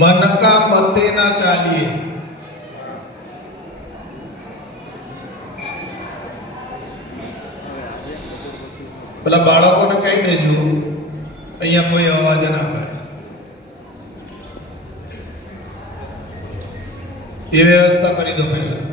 मन का मते ना चालीए। પેલા બાળકોને કહી દેજો અહીંયા કોઈ અવાજ ના કરે, એ વ્યવસ્થા કરી દો પહેલા.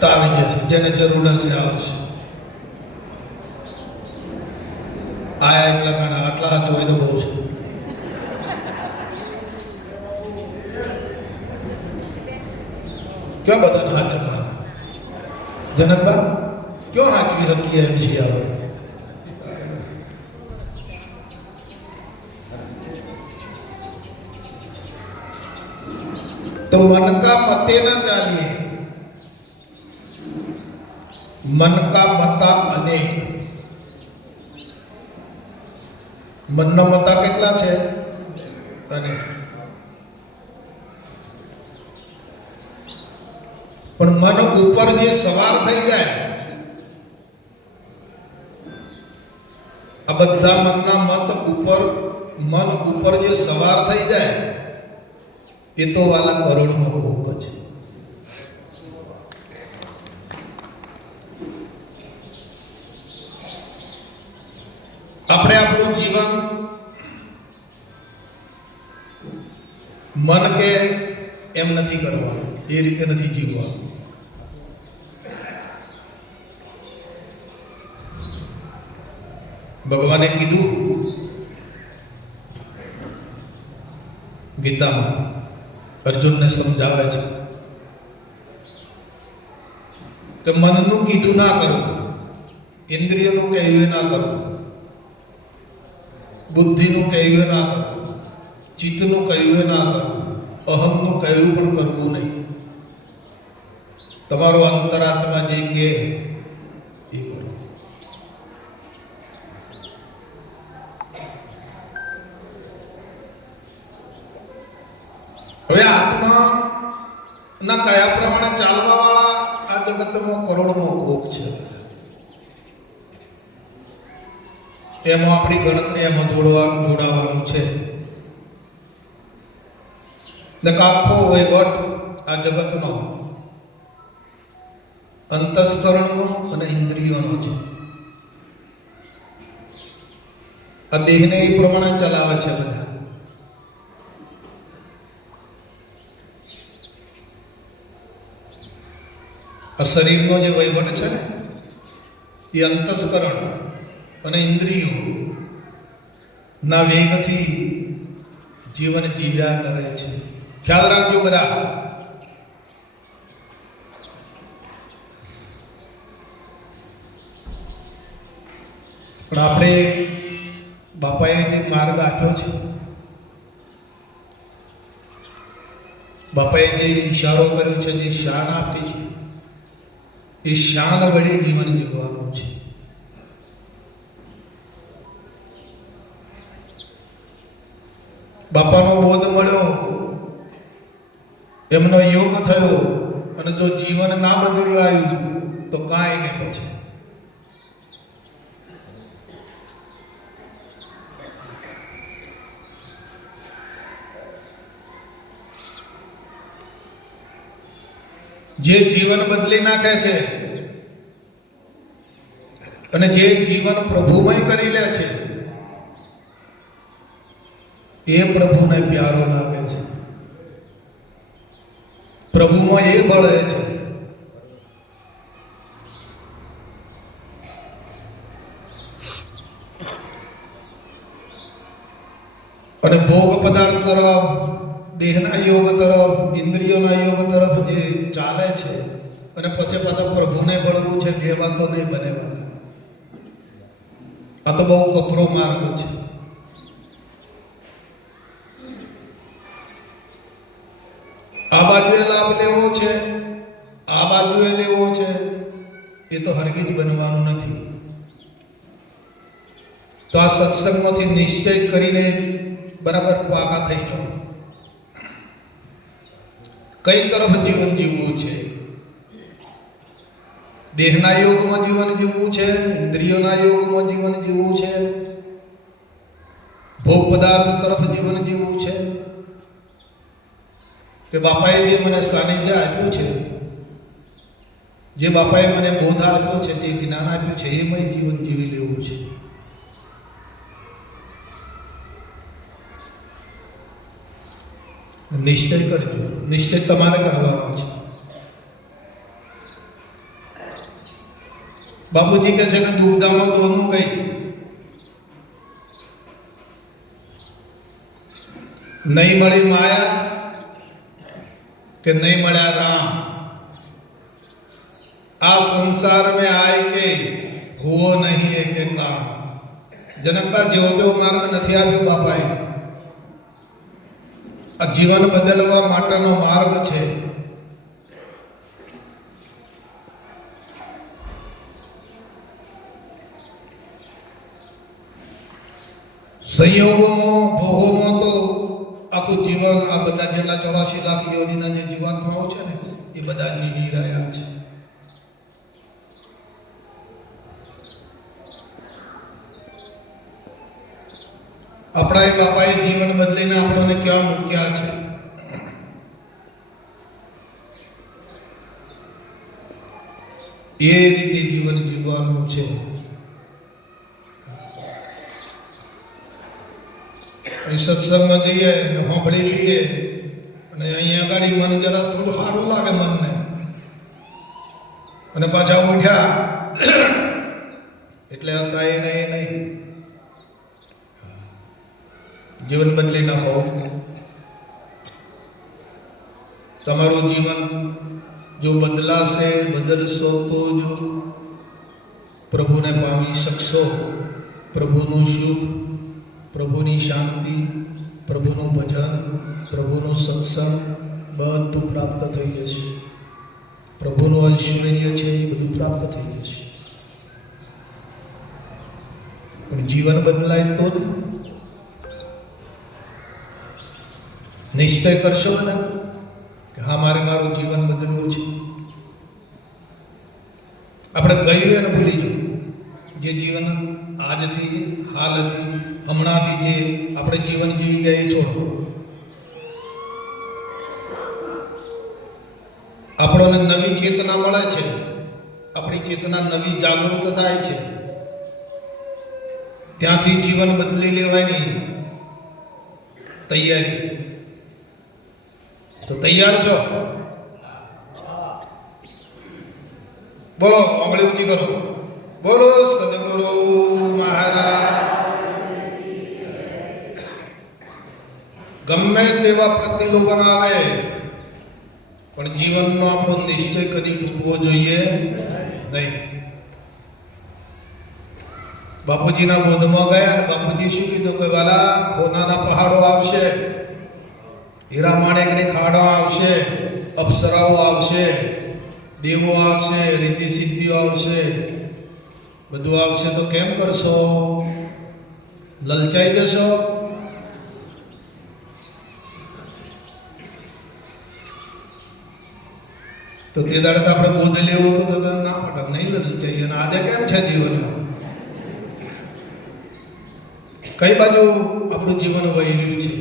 તો આવી જશે, જેને જરૂર હશે આવશે. આયા એટલા ઘણા, આટલા હાથ હોય તો બહુ છે. ક્યાં બધાને હાથ ચપા જનકબા ક્યાં હાચવી શકીએ એમ છીએ આપણે. તો મન કા મતે ના ચાલીએ. મન કા મતા અનેક. મનના મતા કેટલા છે? અનેક. પણ મન ઉપર જે સવાર થઈ જાય, આ બધા મનના મન ઉપર જે સવાર થઈ જાય એ તો વાલા કરોડમાં કોક છે. આપણે આપણું જીવન મન કે એમ નથી કરવાનું, એ રીતે નથી જીવવાનું. ભગવાને કીધું ગીતામાં, અર્જુનને સમજાવે છે કે મનનું કીધું ના કરવું, ઇન્દ્રિયનું કહ્યું ના કરવું, બુદ્ધિનું કહ્યું ના કરવું, ચિત્તનું કહ્યું ના કરવું, અહમનું કહ્યું પણ કરવું નહીં. તમારો અંતરાત્મા જે કહે એ કરો. હવે આત્મા ના કયા પ્રમાણે ચાલવા વાળા આ જગતમાં કરોડમાં કોક છે. એમાં આપણી ગણતરી એમાં જોડાવાનું છે. આખો વહીવટ આ જગતનો અંતસ્કરણનો અને ઇન્દ્રિયોનો છે. આ દેહને એ પ્રમાણે ચલાવે છે બધા. આ શરીરનો જે વહીવટ છે ને એ અંતસ્કરણ અને ઇન્દ્રિયો ના વેગથી જીવન જીવ્યા કરે છે. ખ્યાલ રાખજો બધા. પણ આપણે બાપાએ જે માર્ગ આપ્યો છે, બાપાએ જે ઈશારો કર્યો છે, જે શાન આપી છે, એ શાન વડે જીવન જીવવાનું છે. બાપાનો બોધ મળ્યો, એમનો યોગ થયો, અને જો જીવન ના બદલાયું તો કાંઈ નહીં પછી. જે જીવન બદલી નાખે છે અને જે જીવન પ્રભુમય કરી લે છે એ પ્રભુને પ્યારો લાગે છે. પ્રભુમાં એ બળે છે. અને ભોગ પદાર્થ તરફ, દેહના યોગ તરફ, ઇન્દ્રિયોના યોગ તરફ જે ચાલે છે અને પછી પાછા પ્રભુને બળવું છે, તે વાતો નહીં બનેવા. આ તો બહુ કપરો માર્ગ છે. આ બાજુએ લાભ લેવો છે, આ આ બાજુએ લેવો છે એ તો હરગીજ બનવાનું નથી. તો આ સત્સંગમાંથી નિશ્ચય કરીને બરાબર પાકા થઈ જાઓ. કઈ તરફ જીવન જીવવું છે? દેહના યોગમાં જીવન જીવવું છે, ઇન્દ્રિયોના યોગમાં જીવન જીવવું છે, ભોગ પદાર્થ તરફ જીવન જીવવું છે કે બાપાએ જે મને સાનિધ્ય આપ્યું છે, જે બાપાએ મને બોધ આપ્યો છે, જે જ્ઞાન આપ્યું છે એમાં જીવન જીવી લેવું છે. નિશ્ચય કરજો. નિશ્ચય તમારે કરવાનો છે. બાપુજી કહે છે કે દુબદામાં દોનું ગઈ, નહીં મળી માયા કે નહીં મળ્યા રામ. આ સંસાર में आए के हुओ नहीं एक काम. જનકતા જેવો તેવો માર્ગ નથી આપ્યો બાપાએ. આ જીવન બદલવા માટેનો માર્ગ છે. સંયોગોમાં ભોગોમાં તો આખું જીવન આ બધા જેટલા 84 લાખ યોનિના જે જીવાત્માઓ છે ને એ બધા જીવી રહ્યા છે. આપણા એ બાપાએ જીવન બદલીને આપણને ક્યાં મૂક્યા છે? એ રીતે જીવન જીવવાનું છે. સત્સંગમાં જઈએ ને સાંભળી લઈએ અને અહીંયા આગળ મન જરા થોડું સારું લાગે મનને, અને પાછા ઉઠ્યા એટલે હતા એ નહીં. જીવન બદલી નાખો. તમારું જીવન જો બદલાશે, બદલશો તો જ પ્રભુને પામી શકશો. પ્રભુનું સુખ, પ્રભુની શાંતિ, પ્રભુનું ભજન, પ્રભુનું સત્સંગ બધું પ્રાપ્ત થઈ જશે. પ્રભુનું ઐશ્વર્ય છે એ બધું પ્રાપ્ત થઈ જશે. પણ જીવન બદલાય તો જ. નિશ્ચય કરશો બધા કે હા મારે મારું જીવન બદલવું છે. આપણે ગયું એને ભૂલી જવું. જે જીવન આજથી, હાલથી, હમણાંથી જે આપણે જીવન જીવી ગયા એ છોડો. આપણને નવી ચેતના મળે છે, આપણી ચેતના નવી જાગૃત થાય છે, ત્યાંથી જીવન બદલી લેવાની તૈયારી. તો તૈયાર છો? બોલો, આંગળી ઊંચી કરો. બોલો સદગુરુ મહારાજ. ગમે તેવા પ્રતિલોભન આવે પણ જીવનનો આપણો નિશ્ચય કદી તૂટવો જોઈએ નહીં. બાપુજીના બોધમાં ગયા અને બાપુજી શું કીધું કે વાલા હોનાના પહાડો આવશે, હીરા માણેકની ખાડો આવશે, અપ્સરાઓ આવશે, દેવો આવશે, રીતિ સિદ્ધિઓ આવશે, બધું આવશે તો કેમ કરશો? લલચાઈ જશો? તો તે દાડે તો આપણે બોધ લેવો તો ના પડે, નહીં લલચાઈએ. અને આજે કેમ છે જીવનમાં? કઈ બાજુ આપણું જીવન વહી રહ્યું છે?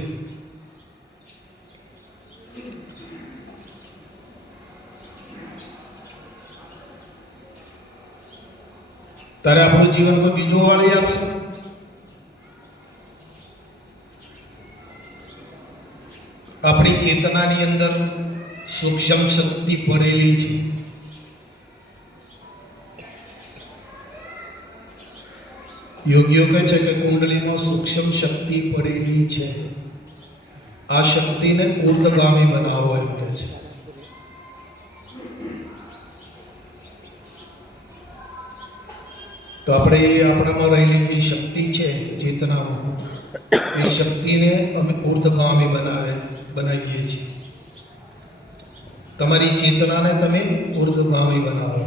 તારે આપણું જીવન કોઈ બીજો વાળી આપશે? આપણી ચેતનાની અંદર સૂક્ષ્મ શક્તિ પડેલી છે. યોગીઓ કહે છે કે કુંડલીમાં સૂક્ષ્મ શક્તિ પડેલી છે. આ શક્તિને ઉર્ધગામી બનાવો એમ કહે છે. તો આપણે એ આપણામાં રહેલી જે શક્તિ છે ચેતનામાં, એ શક્તિને અમે ઉર્ધગામી બનાવીએ છીએ. તમારી ચેતનાને તમે ઉર્ધ્વગામી બનાવો.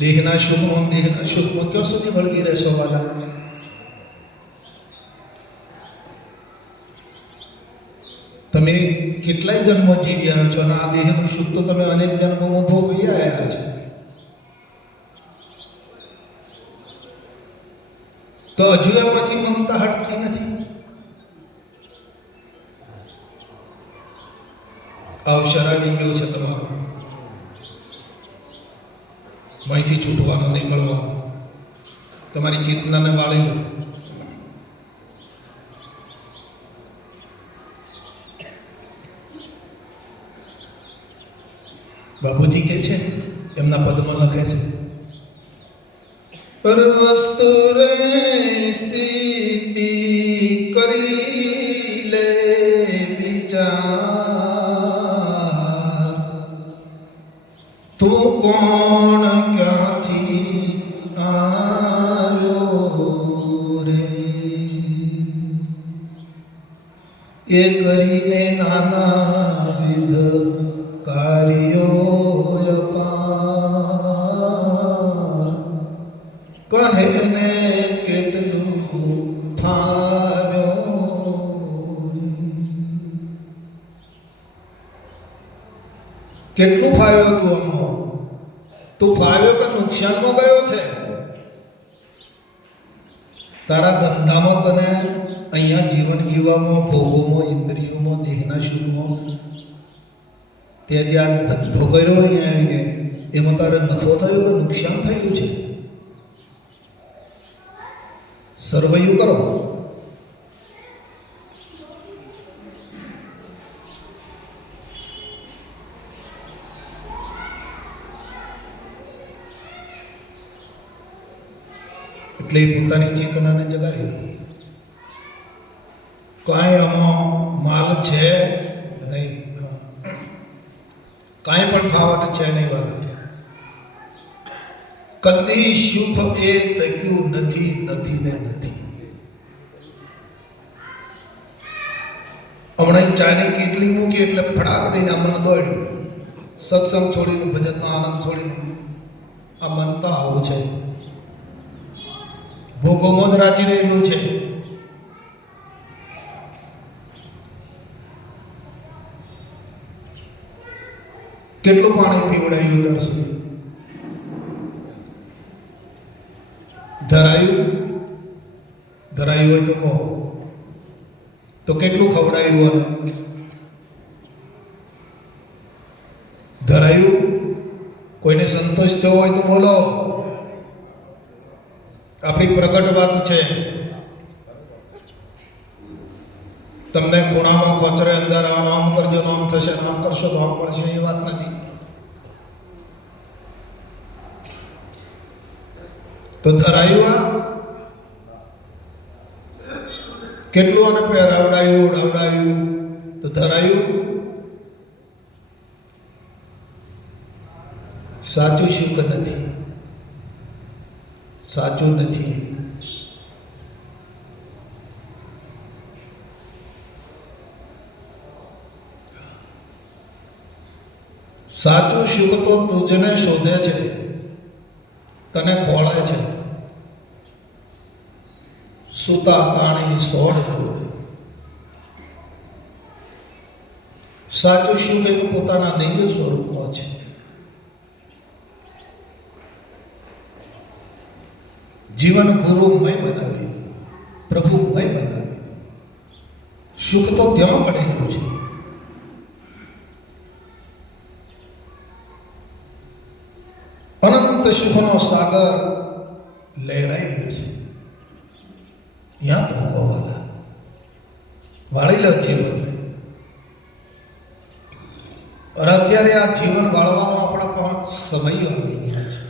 દેહના સુખમાં ક્યાં સુધી વળગી રહેશો વાલા? તમે કેટલાય જન્મો જીવી આવ્યા છો અને આ દેહનું સુખ તો તમે અનેક જન્મોમાં ભોગવી આવ્યા છો. તો હજુ એમાંથી મમતા હટતી નથી. અવસર આવી ગયો છે તમારો, અહીંથી છૂટવાનો, નીકળવાનો. તમારી ચેતનાને વાળી લો. બાપુજી કહે છે, એમના પદમાં લખે છે, પર વસ્તુ રે સ્થિતિ કરી લે વિચાર, તું કોણ ક્યાંથી આવ્યો રે? એ કરીને નાના વિધ કાર્યો કહે ને કેટલું ફાવ્યો. કેટલું ફાવ્યો તું આમાં? તું ફાવ્યો કે નુકસાનમાં ગયો છે? તારા ધંધામાં તને અહીંયા જીવન જીવવામાં, ભોગોમાં, ઇન્દ્રિયોમાં, દેહના સુખમાં તે જ્યાં ધંધો કર્યો અહીંયા આવીને એમાં તારે નફો થયો કે નુકસાન થયું છે? સર્વૈયું કરો. એટલે પોતાની ચેતનાને જગાડી દો. કાંઈ આમાં માલ છે નહીં, કાંઈ પણ ફાવટ છે નહીં વાલા. કદી સુખ એ ટક્યું નથી, નથી ને નથી. હમણાં ચાની કેટલી મૂકી એટલે ફડાક દઈને આ મન દોડ્યું. સત્સંગ છોડીને, ભજનનો આનંદ છોડીને આ મન તો આવું છે, ભોગોમાં જ રાચી રહેલું છે. કેટલું પાણી પીવડાયું દર સુધી? ધરાયું હોય તો કહો. તો કેટલું ખવડાયું? અને ધરાયું? કોઈને સંતોષ થયો હોય તો બોલો. આપણી પ્રગટ વાત છે. તમને ખૂણામાં ખોચરે અંદર આમ કરજો, આમ થશે, આમ કરશો તો આમ મળશે, એ વાત નથી. તો ધરાયું? કેટલું આને પહેરાવડાયું, ઉડાવડાયું, તો ધરાયું? સાચું સુખ નથી, સાચું નથી. સાચું સુખ તો તુજને શોધે છે, તને ખોળે છે. સુતા તાણી સોડ દૂર. સાચું સુખ એ પોતાના નિજ સ્વરૂપમાં છે. જીવન ગુરુમય બનાવી દો, પ્રભુમય બનાવી દો. સુખ તો ત્યાં પડેલું છે. અનંત સુખનો સાગર લહેરાઈ રહ્યો છે. ત્યાં ભોગવવાલા વાળી લો જીવનને. અને અત્યારે આ જીવન વાળવાનો આપણા પણ સમય આવી ગયા છે.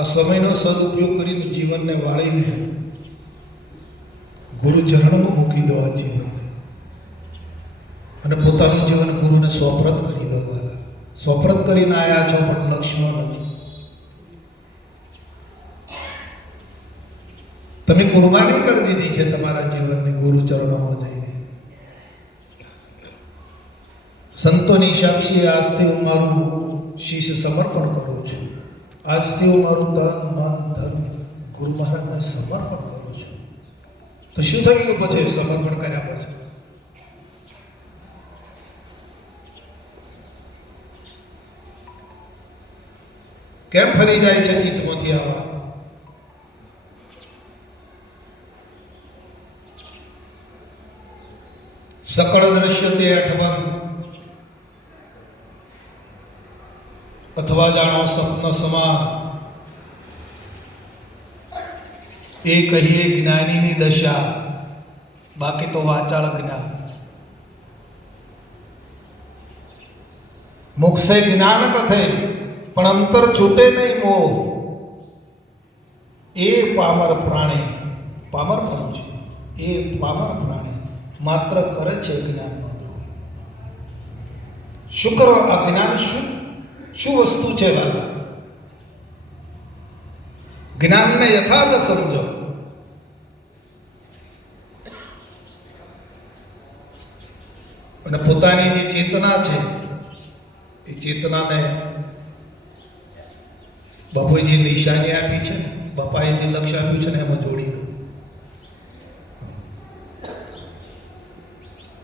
આ સમયનો સદુપયોગ કરીને જીવનને વાળીને ગુરુ ચરણમાં મૂકી દો. આ જીવનને અને પોતાનું જીવન ગુરુને સોપરત કરી દો. સોપરત કરીને આવ્યા છો પણ લક્ષ્યમાં નથી. તમે કુરબાની કરી દીધી છે તમારા જીવનની ગુરુ ચરણોમાં જઈને. સંતોની સાક્ષી આજથી હું મારું શીશ સમર્પણ કરું છું. આજથી હું મારું તન મન ધન ગુરુ મહારાજને સમર્પણ કરું છું. તો શું થઈ ગયું પછી સમર્પણ કર્યા પછી? કેમ ફરી જાય છે ચિત્તમાંથી આ વાત? સકળ દ્રશ્ય તે અઠવન અથવા જાણો સ્વપ્ન સમાન, એ કહીએ જ્ઞાનીની દશા, બાકી તો વાચાળ જ્ઞાન. મોક્ષે જ્ઞાન કથે પણ અંતર છૂટે નહીં મોહ, એ પામર પ્રાણી. પામર કોણ છે? એ પામર પ્રાણી માત્ર કરે છે જ્ઞાનનો દ્રોહ. શું કરો? આ જ્ઞાન શું વસ્તુ છે વાલા? જ્ઞાનને યથાર્થ સમજો. અને પોતાની જે ચેતના છે એ ચેતનાને બાપુએ જે નિશાની આપી છે, બાપાએ જે લક્ષ્ય આપ્યું છે ને એમાં જોડી દો.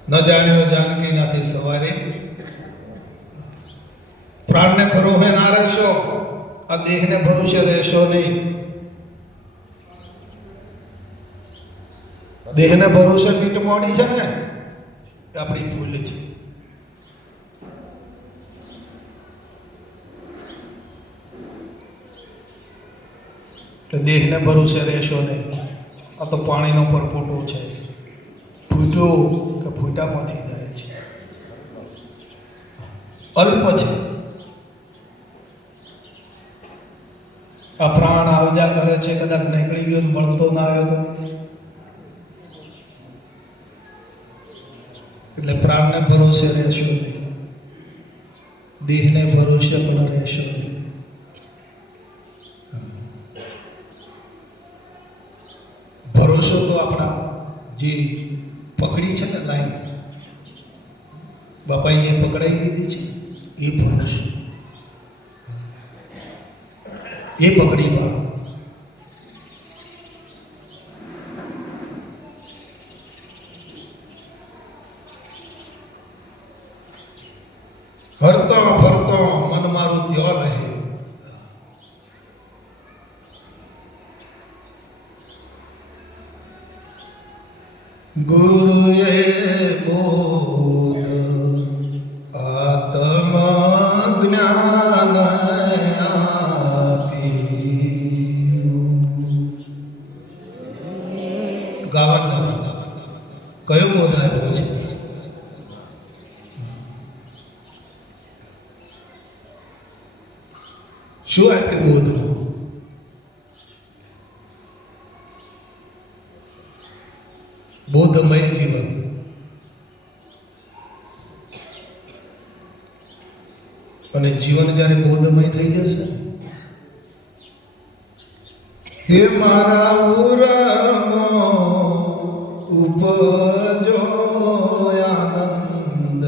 ન જાણ્યો જાનકી નાથી સવારે, પ્રાણને ભરોસે ના રહેશો, આ દેહને ભરોસે રહેશો નહીં. દેહને ભરોસે પીઠ મોડી છે ને, એ આપણી ભૂલ છે. એટલે દેહને ભરોસે રહેશો નહીં. આ તો પાણીનો પરપોટો છે, ફૂટ્યો કે ફૂટામાંથી જાય છે, અલ્પ છે. આ પ્રાણ આવજા કરે છે, કદાચ નીકળી ગયો મળતો ના આવ્યો તો. એટલે પ્રાણને ભરોસે રહેશો નહીં, દેહને ભરોસે પણ રહેશો નહીં. ભરોસો તો આપણા જે પકડી છે ને લાઈન, બાપાએ જે પકડાઈ દીધી છે એ ભરોસો, એ પકડી પાડો. હરતો ફરતો મન મારું ત્યાં રહે. ગુરુએ બોધ આત્મ જ્ઞાન આપ્યું. ગાવાના કયો બોધ આપ્યો છે? શું આપ્યું બોધમાં? બોધમય જીવન. અને જીવન જ્યારે બોધમય થઈ જશે, હે મારા ઉરમો ઉપજો આનંદ,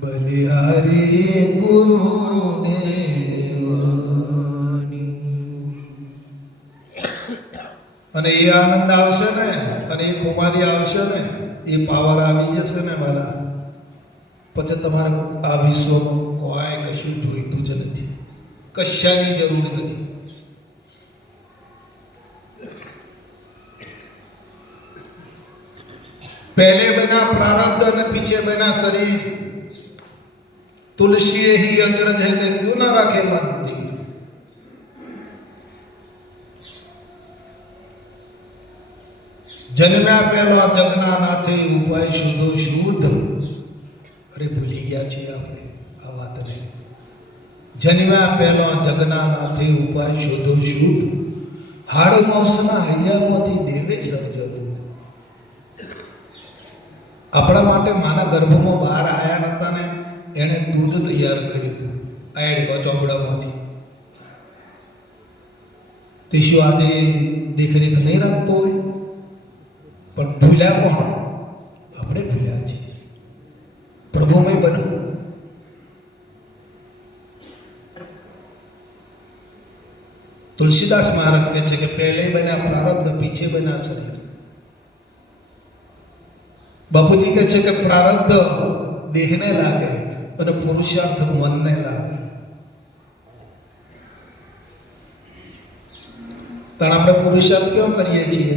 બલિહારી ગુરુદેવની. અને એ આનંદ આવશે ને, અને એ ખુમારી આવશે ને, એ પાવર આવી જશે ને વાલા, પછી તમારે આ વિશ્વમાં કોઈ કશું જોઈતું જ નથી, કશાની જરૂર નથી. पहले बना प्रारब्ध અને पीछे बना शरीर, तुलसी ही अचरज है कि क्यों ना रखे मंदिर. જન્મ્યા પહેલા જગના નાથે ઉપાય શોધો શુદ્ધ. અરે ભૂલી ગયા છીએ આપણે આ વાતને. જન્મ્યા પહેલા જગના નાથે ઉપાય શોધો શુદ્ધ, હાડ માંસના હૈયામાંથી દેવે સર્જો દૂધ. આપણા માટે માના ગર્ભમાં બહાર આવ્યા નતા ને, એણે દૂધ તૈયાર કર્યું હતું આ એડકો ચોપડામાંથી. તે શું આજે દેખરેખ નહીં રાખતો હોય, પણ ભૂલ્યા કોણ? આપણે ભૂલ્યા છીએ. પ્રભુમય બનો. तुलसीदास महाराज કહે છે કે પહેલે બન્યા પ્રારબ્ધ, પીછે બન્યા શરીર. બાપુજી કહે છે કે પ્રારબ્ધ દેહને લાગે અને પુરુષાર્થ મનને લાગે. કારણ આપણે પુરુષાર્થ ક્યાં કરીએ છીએ?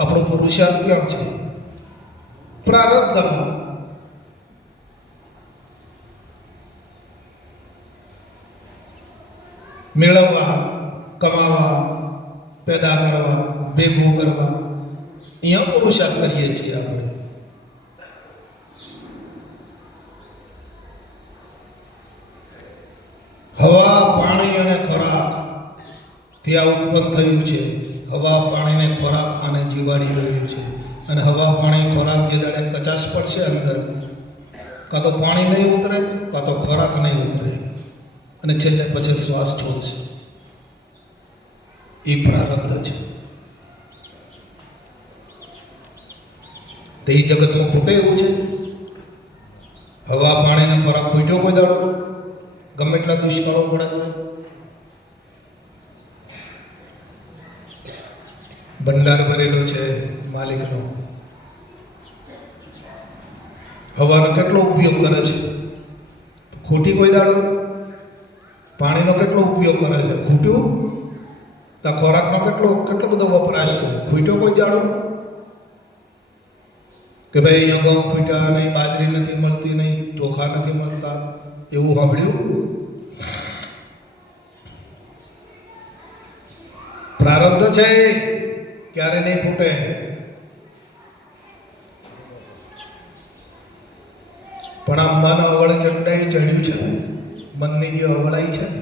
આપણો પુરુષાર્થ ક્યાં છે? પ્રારબ્ધમાં. મેળવવા, કમાવા, પેદા કરવા, ભેગું કરવા, અહીંયા પુરુષાર્થ કરીએ છીએ આપણે. હવા, પાણી અને ખોરાક ત્યાં ઉત્પન્ન થયું છે. હવા, પાણી ને ખોરાક આને જીવાડી રહ્યું છે. અને હવા, પાણી, ખોરાક જે દાડે કચાશ પડશે અંદર, કાં તો પાણી નહીં ઉતરે, કાં તો ખોરાક નહીં ઉતરે, અને છેલ્લે પછી શ્વાસ છોડશે. એ પ્રારબ્ધ છે. તે જગતમાં ખૂટે એવું છે? હવા, પાણી ને ખોરાક ખૂટ્યો કોઈ દાડો? ગમે એટલા દુષ્કાળો પડે તો ભંડાર ભરેલો છે માલિકનો. હવાનો કેટલો ઉપયોગ કરે છે? ખૂટી કોઈ દાડો? પાણીનો કેટલો ઉપયોગ કરે છે? ખૂટ્યું? તો ખોરાકનો કેટલો બધો વપરાશ છે? ખૂટ્યો કોઈ દાડો? કે ભાઈ અહીંયા ઘઉં ખૂટ્યા નહીં, બાજરી નથી મળતી, નહીં ચોખા નથી મળતા, એવું સાંભળ્યું? પ્રારબ્ધ છે, ક્યારે નહીં ખૂટે. પણ આ મન અવળ ચંડાઈ ચડ્યું છે ને, મનની જે અવળાઈ છે ને,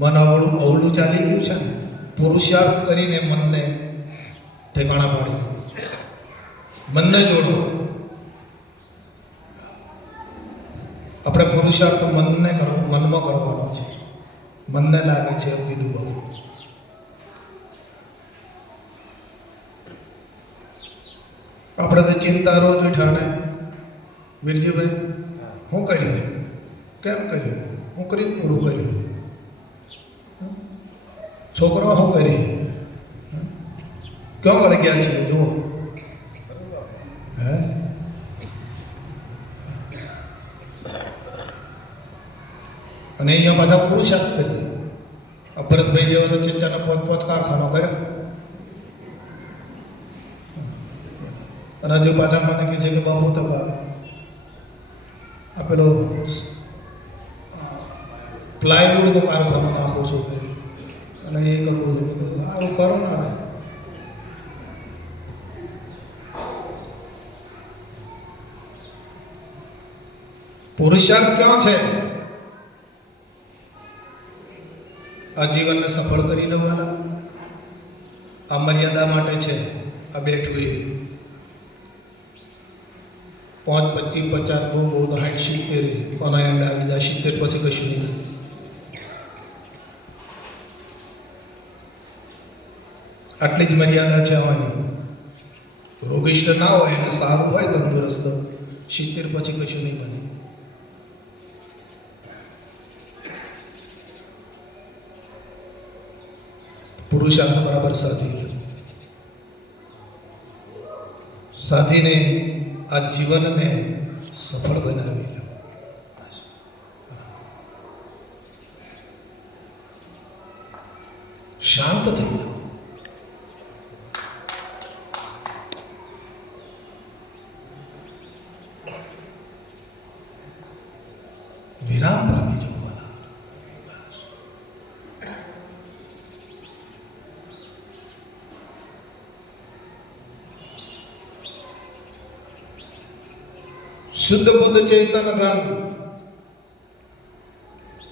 મન અવળું ચાલી ગયું છે ને, પુરુષાર્થ કરીને મનને ઠેકાણા પાડી દો. મનને જોડો. આપણે પુરુષાર્થ મનમાં કરવાનો છે. મનને લાગે છે એવું કીધું બાબુ. આપણે તો ચિંતા રોજ ઉઠાને, વીરજીભાઈ શું કર્યું, કેમ કર્યું, હું કરીને પૂરું કર્યું, છોકરો શું કરી, ક્યાં વળી ગયા છે જુઓ. હે અને અહીંયા પાછા પુરુષાર્થ કરીએ. આ ભરતભાઈ જેવા તો ચિંચાને પોત કારખાનો કર્યો, અને હજુ પાછા મને કહે છે કે બાપુ તો આ પેલો પ્લાયવુડનો કારખાનો નાખો છો કે, અને એ કરવું છે. સારું કરો ના. પુરુષાર્થ ક્યાં છે? આ જીવનને સફળ કરી લેવાના. આ મર્યાદા માટે છે. આ બેઠું એ 5, 25, 50, બહુ 60, 70 કોના એન્ડ આવી જાય. 70 પછી કશું નહીં. આટલી જ મર્યાદા છે આવવાની. રોગિષ્ટ ના હોય અને સારું હોય તંદુરસ્ત, 70 પછી કશું નહીં બને. પુરુષાર્થ બરાબર સાધીને આ જીવનને સફળ બનાવી લો. શાંત થઈ જાઓ. વિરામ પામી જાઓ. શુદ્ધ બુદ્ધ ચેતન ગણ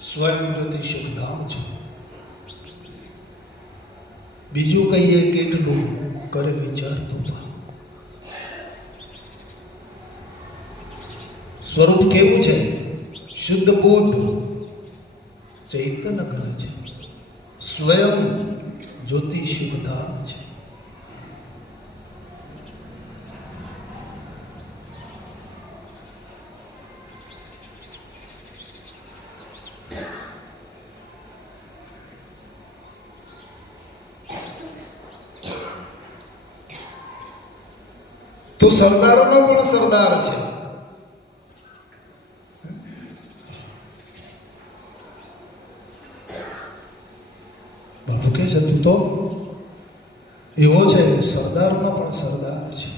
સ્વયં જ્યોતિ શુભધામ છે. બીજું કહીએ કેટલું કરે વિચાર તો. સ્વરૂપ કેવું છે? શુદ્ધ બુદ્ધ ચૈતન્ય ગણ છે. સ્વયં જ્યોતિ શુભધામ છે. તું સરદારોનો પણ સરદાર છે. બાપુ કે છે તું તો એવો છે, સરદારનો પણ સરદાર છે.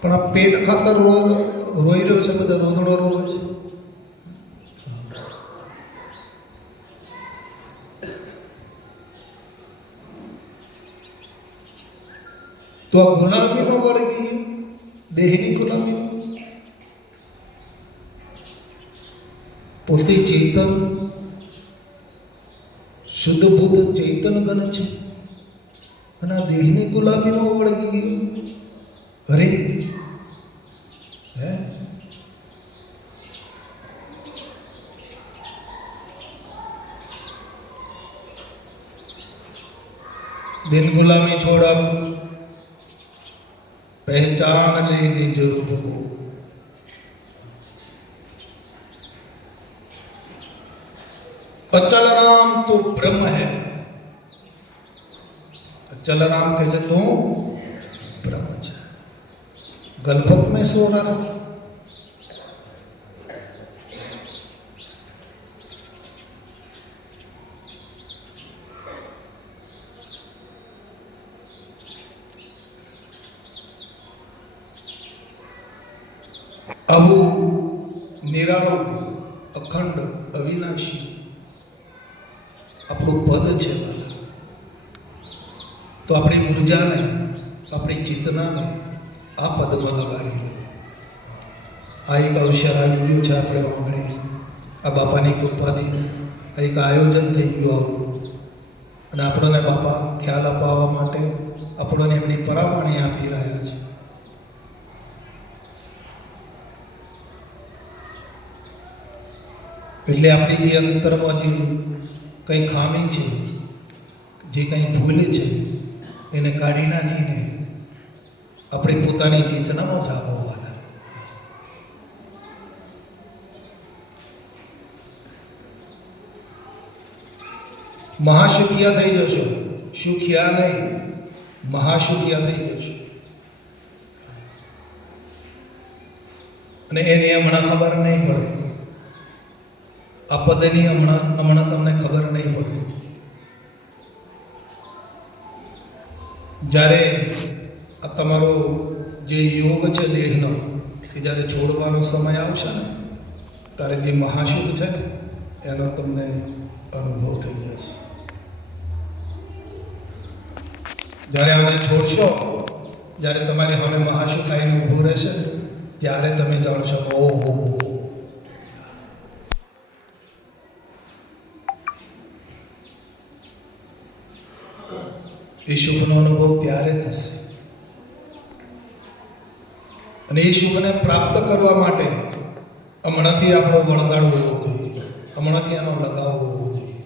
પણ આ પેટ ખાતર રોઈ રહ્યો છે, બધા રોદડો રોવે છે. તો આ ગુલામીમાં પડી ગઈ, દેહની ગુલામી. પોતે ચેતન, શુદ્ધ બુદ્ધ ચેતન ગણ છે અને આ દેહની ગુલામીમાં વળગી ગયો. અરે હે દિન गुलामी छोड़ अब पहचान ले निज रूप को. अचल राम तो ब्रह्म है. अचल राम कहते तो ब्रह्म है. गलफत में सो रहा. અબુ નિરાળો, અખંડ, અવિનાશી આપણું પદ છે. તો આપણી ઉર્જાને, આપણી ચેતનાને આ પદમાં લગાડી દો. આ એક અવસર આવી ગયું છે આપણે આપણે આ બાપાની કૃપાથી આ એક આયોજન થઈ ગયું આવું. અને આપણને બાપા ખ્યાલ અપાવવા માટે આપણને એમની પરામણી આપી રહ્યા છે. એટલે આપણી જે અંતરમાં જે કંઈ ખામી છે, જે કંઈ ભૂલ છે, એને કાઢી નાખીને આપણે પોતાની ચેતનામાં જાગવવાના. મહાસુખિયા થઈ જશો. સુખિયા નહીં, મહાસુખિયા થઈ જશો. અને એની હમણાં ખબર નહીં પડે. આ પદની હમણાં તમને ખબર નહીં પડે. જ્યારે આ તમારો જે યોગ છે દેહનો, એ જ્યારે છોડવાનો સમય આવશે ને, ત્યારે જે મહાસુખ છે ને એનો તમને અનુભવ થઈ જશે. જ્યારે આને છોડશો, જ્યારે તમારી સામે મહાસુખ આવીને ઊભું રહેશે, ત્યારે તમે જાણશો કે ઓહો, એ સુખનો અનુભવ ત્યારે થશે. અને એ સુખને પ્રાપ્ત કરવા માટે હમણાંથી આપણો વળગાડ હોવો જોઈએ, હમણાંથી આનો લગાવ હોવો જોઈએ.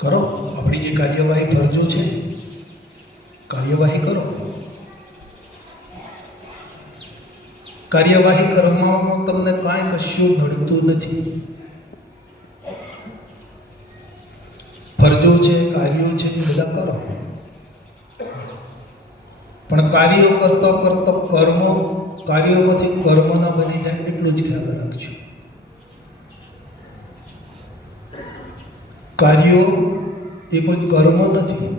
કરો આપણી જે કાર્યવાહી ફરજો છે, કાર્યવાહી કરો. કાર્યવાહી કરવામાં તમને કાંઈ કશું નડતું નથી. ફરજો છે, કાર્યો છે, એ બધા કરો. પણ કાર્યો કરતા કરતા કાર્યોમાંથી કર્મ ન બની જાય એટલું જ ખ્યાલ રાખજો. કાર્યો એ કોઈ કર્મ નથી.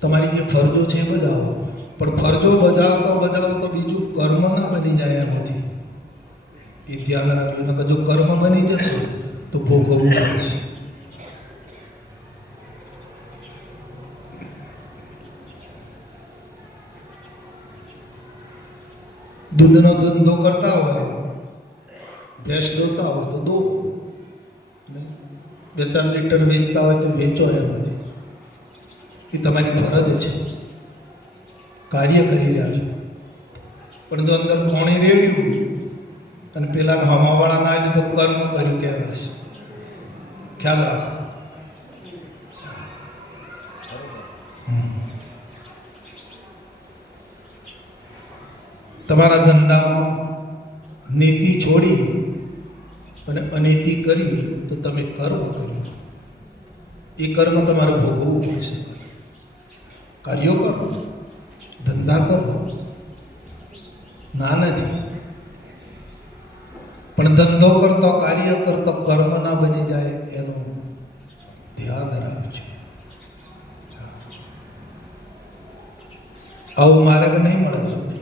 તમારી જે ફરજો છે એ બજાવો, પણ ફરજો બજાવતા બીજું કર્મ ના બની જાય એમાંથી. એ ધ્યાન રાખજો. નકર જો કર્મ બની જશે તો ભોગવવું પડશે. દૂધનો ધંધો કરતા હોય, ભેંસ દોતા હોય તો દો, 2-4 લીટર વેચતા હોય તો વેચો. એમ જ એ તમારી ફરજ છે, કાર્ય કરી રહ્યા છો. પણ જો અંદર પાણી રેડ્યું અને પેલા હમાવાળા ના લીધો કર્મ કર્યું કહેવાય છે. ખ્યાલ રાખો. તમારા ધંધામાં નીતિ છોડી અને અનીતિ કરી તો તમે કર્મ કર્યું. એ કર્મ તમારે ભોગવવું પડશે. કાર્યો કરો, ધંધા કરો, ના નથી. પણ ધંધો કરતો, કાર્ય કરતો કર્મ ના બની જાય એનું ધ્યાન રાખજો. આવો માર્ગ નહીં મળે તમને,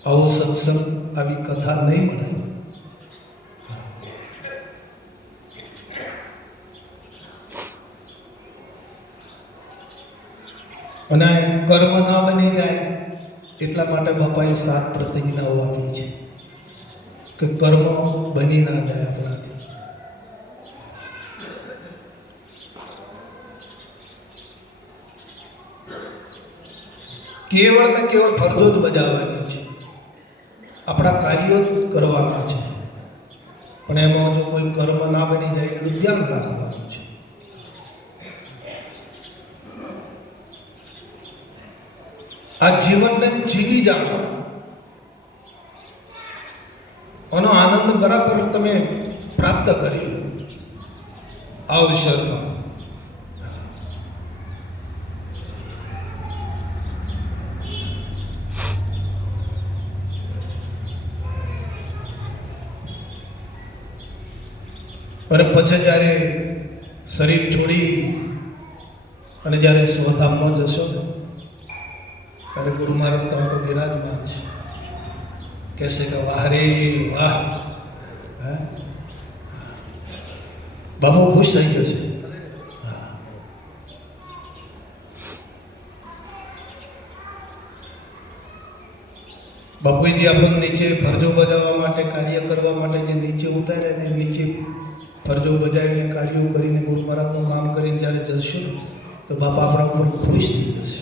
આવો સત્સંગ, આવી કથા નહીં મળે. અને કર્મ ના બની જાય એટલા માટે બાપાએ 7 પ્રતિજ્ઞાઓ આપી છે કે કર્મ બની ના જાય આપણાથી. કેવળ ને કેવળ ફરજો જ બજાવવાની છે, આપણા કાર્યો જ કરવાના છે. પણ એમાં જો કોઈ કર્મ ના બની જાય એટલું ધ્યાન રાખવાનું છે. આ જીવનને જીવી જાઓ, આનો આનંદ બરાબર તમે પ્રાપ્ત કરી લો આ અવસરમાં. અને પછી જ્યારે શરીર છોડી અને જ્યારે સ્વધામમાં જશો ને ત્યારે ગુરુ મહારાજ તો બિરાજમાન છે. કહેશે કે વાહ રે વાહ, બાબુ ખુશ થઈ જશે. બાપુજી આપણને નીચે ફરજો બજાવવા માટે, કાર્ય કરવા માટે જે નીચે ઉતાર્યા ને, નીચે ફરજો બજાવીને કાર્યો કરીને ગુરુ મહારાજનું કામ કરીને જ્યારે જશું તો બાપા આપણા ઉપર ખુશ થઈ જશે.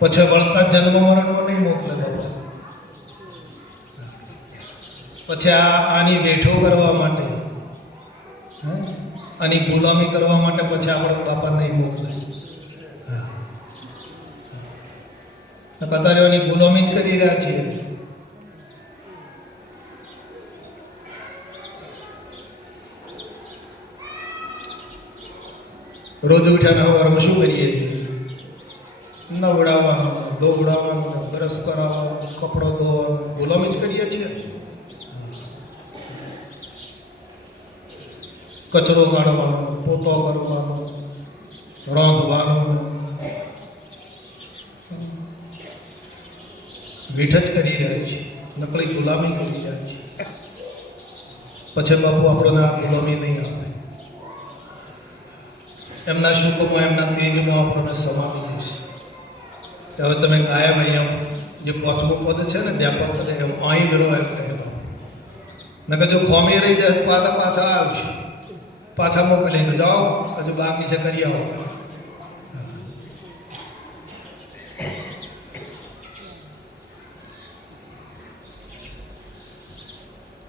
પછી વળતા જન્મ મરણમાં નહીં મોકલે બાપા. પછી આની વેઠો કરવા માટે, આની ગુલામી કરવા માટે પછી આપણા બાપા નહીં મોકલે. કતારે આની ગુલામી જ કરી રહ્યા છીએ. રોજ ઉઠ્યાને સવારમાં શું કરીએ? નવડાવવાનું, ધોવડાવવાનું, બ્રશ કરાવવાનું, કપડો ધોવાનું, ગુલામી જ કરીએ છીએ. કચરો કાઢવાનો, પોતો કરવાનો, રાંધવાનું, વીઠ જ કરી રહ્યા છે, નકલી ગુલામી કરી રહ્યા છે. પછી બાપુ આપણને આ ગુલામી નહીં આપે. એમના સુખમાં, એમના તેજમાં આપણને સમાવી દેશે. હવે તમે કાયમ અહીંયા જે 5મું પદ છે ને, વ્યાપક પદ, એમ અહીં જ રહો એમ કહે બાપુ. નકર જો ખોમી રહી જાય પાછા આવશે, પાછા મોકલીને જાઓ, હજુ બાકી છે કરી આવો.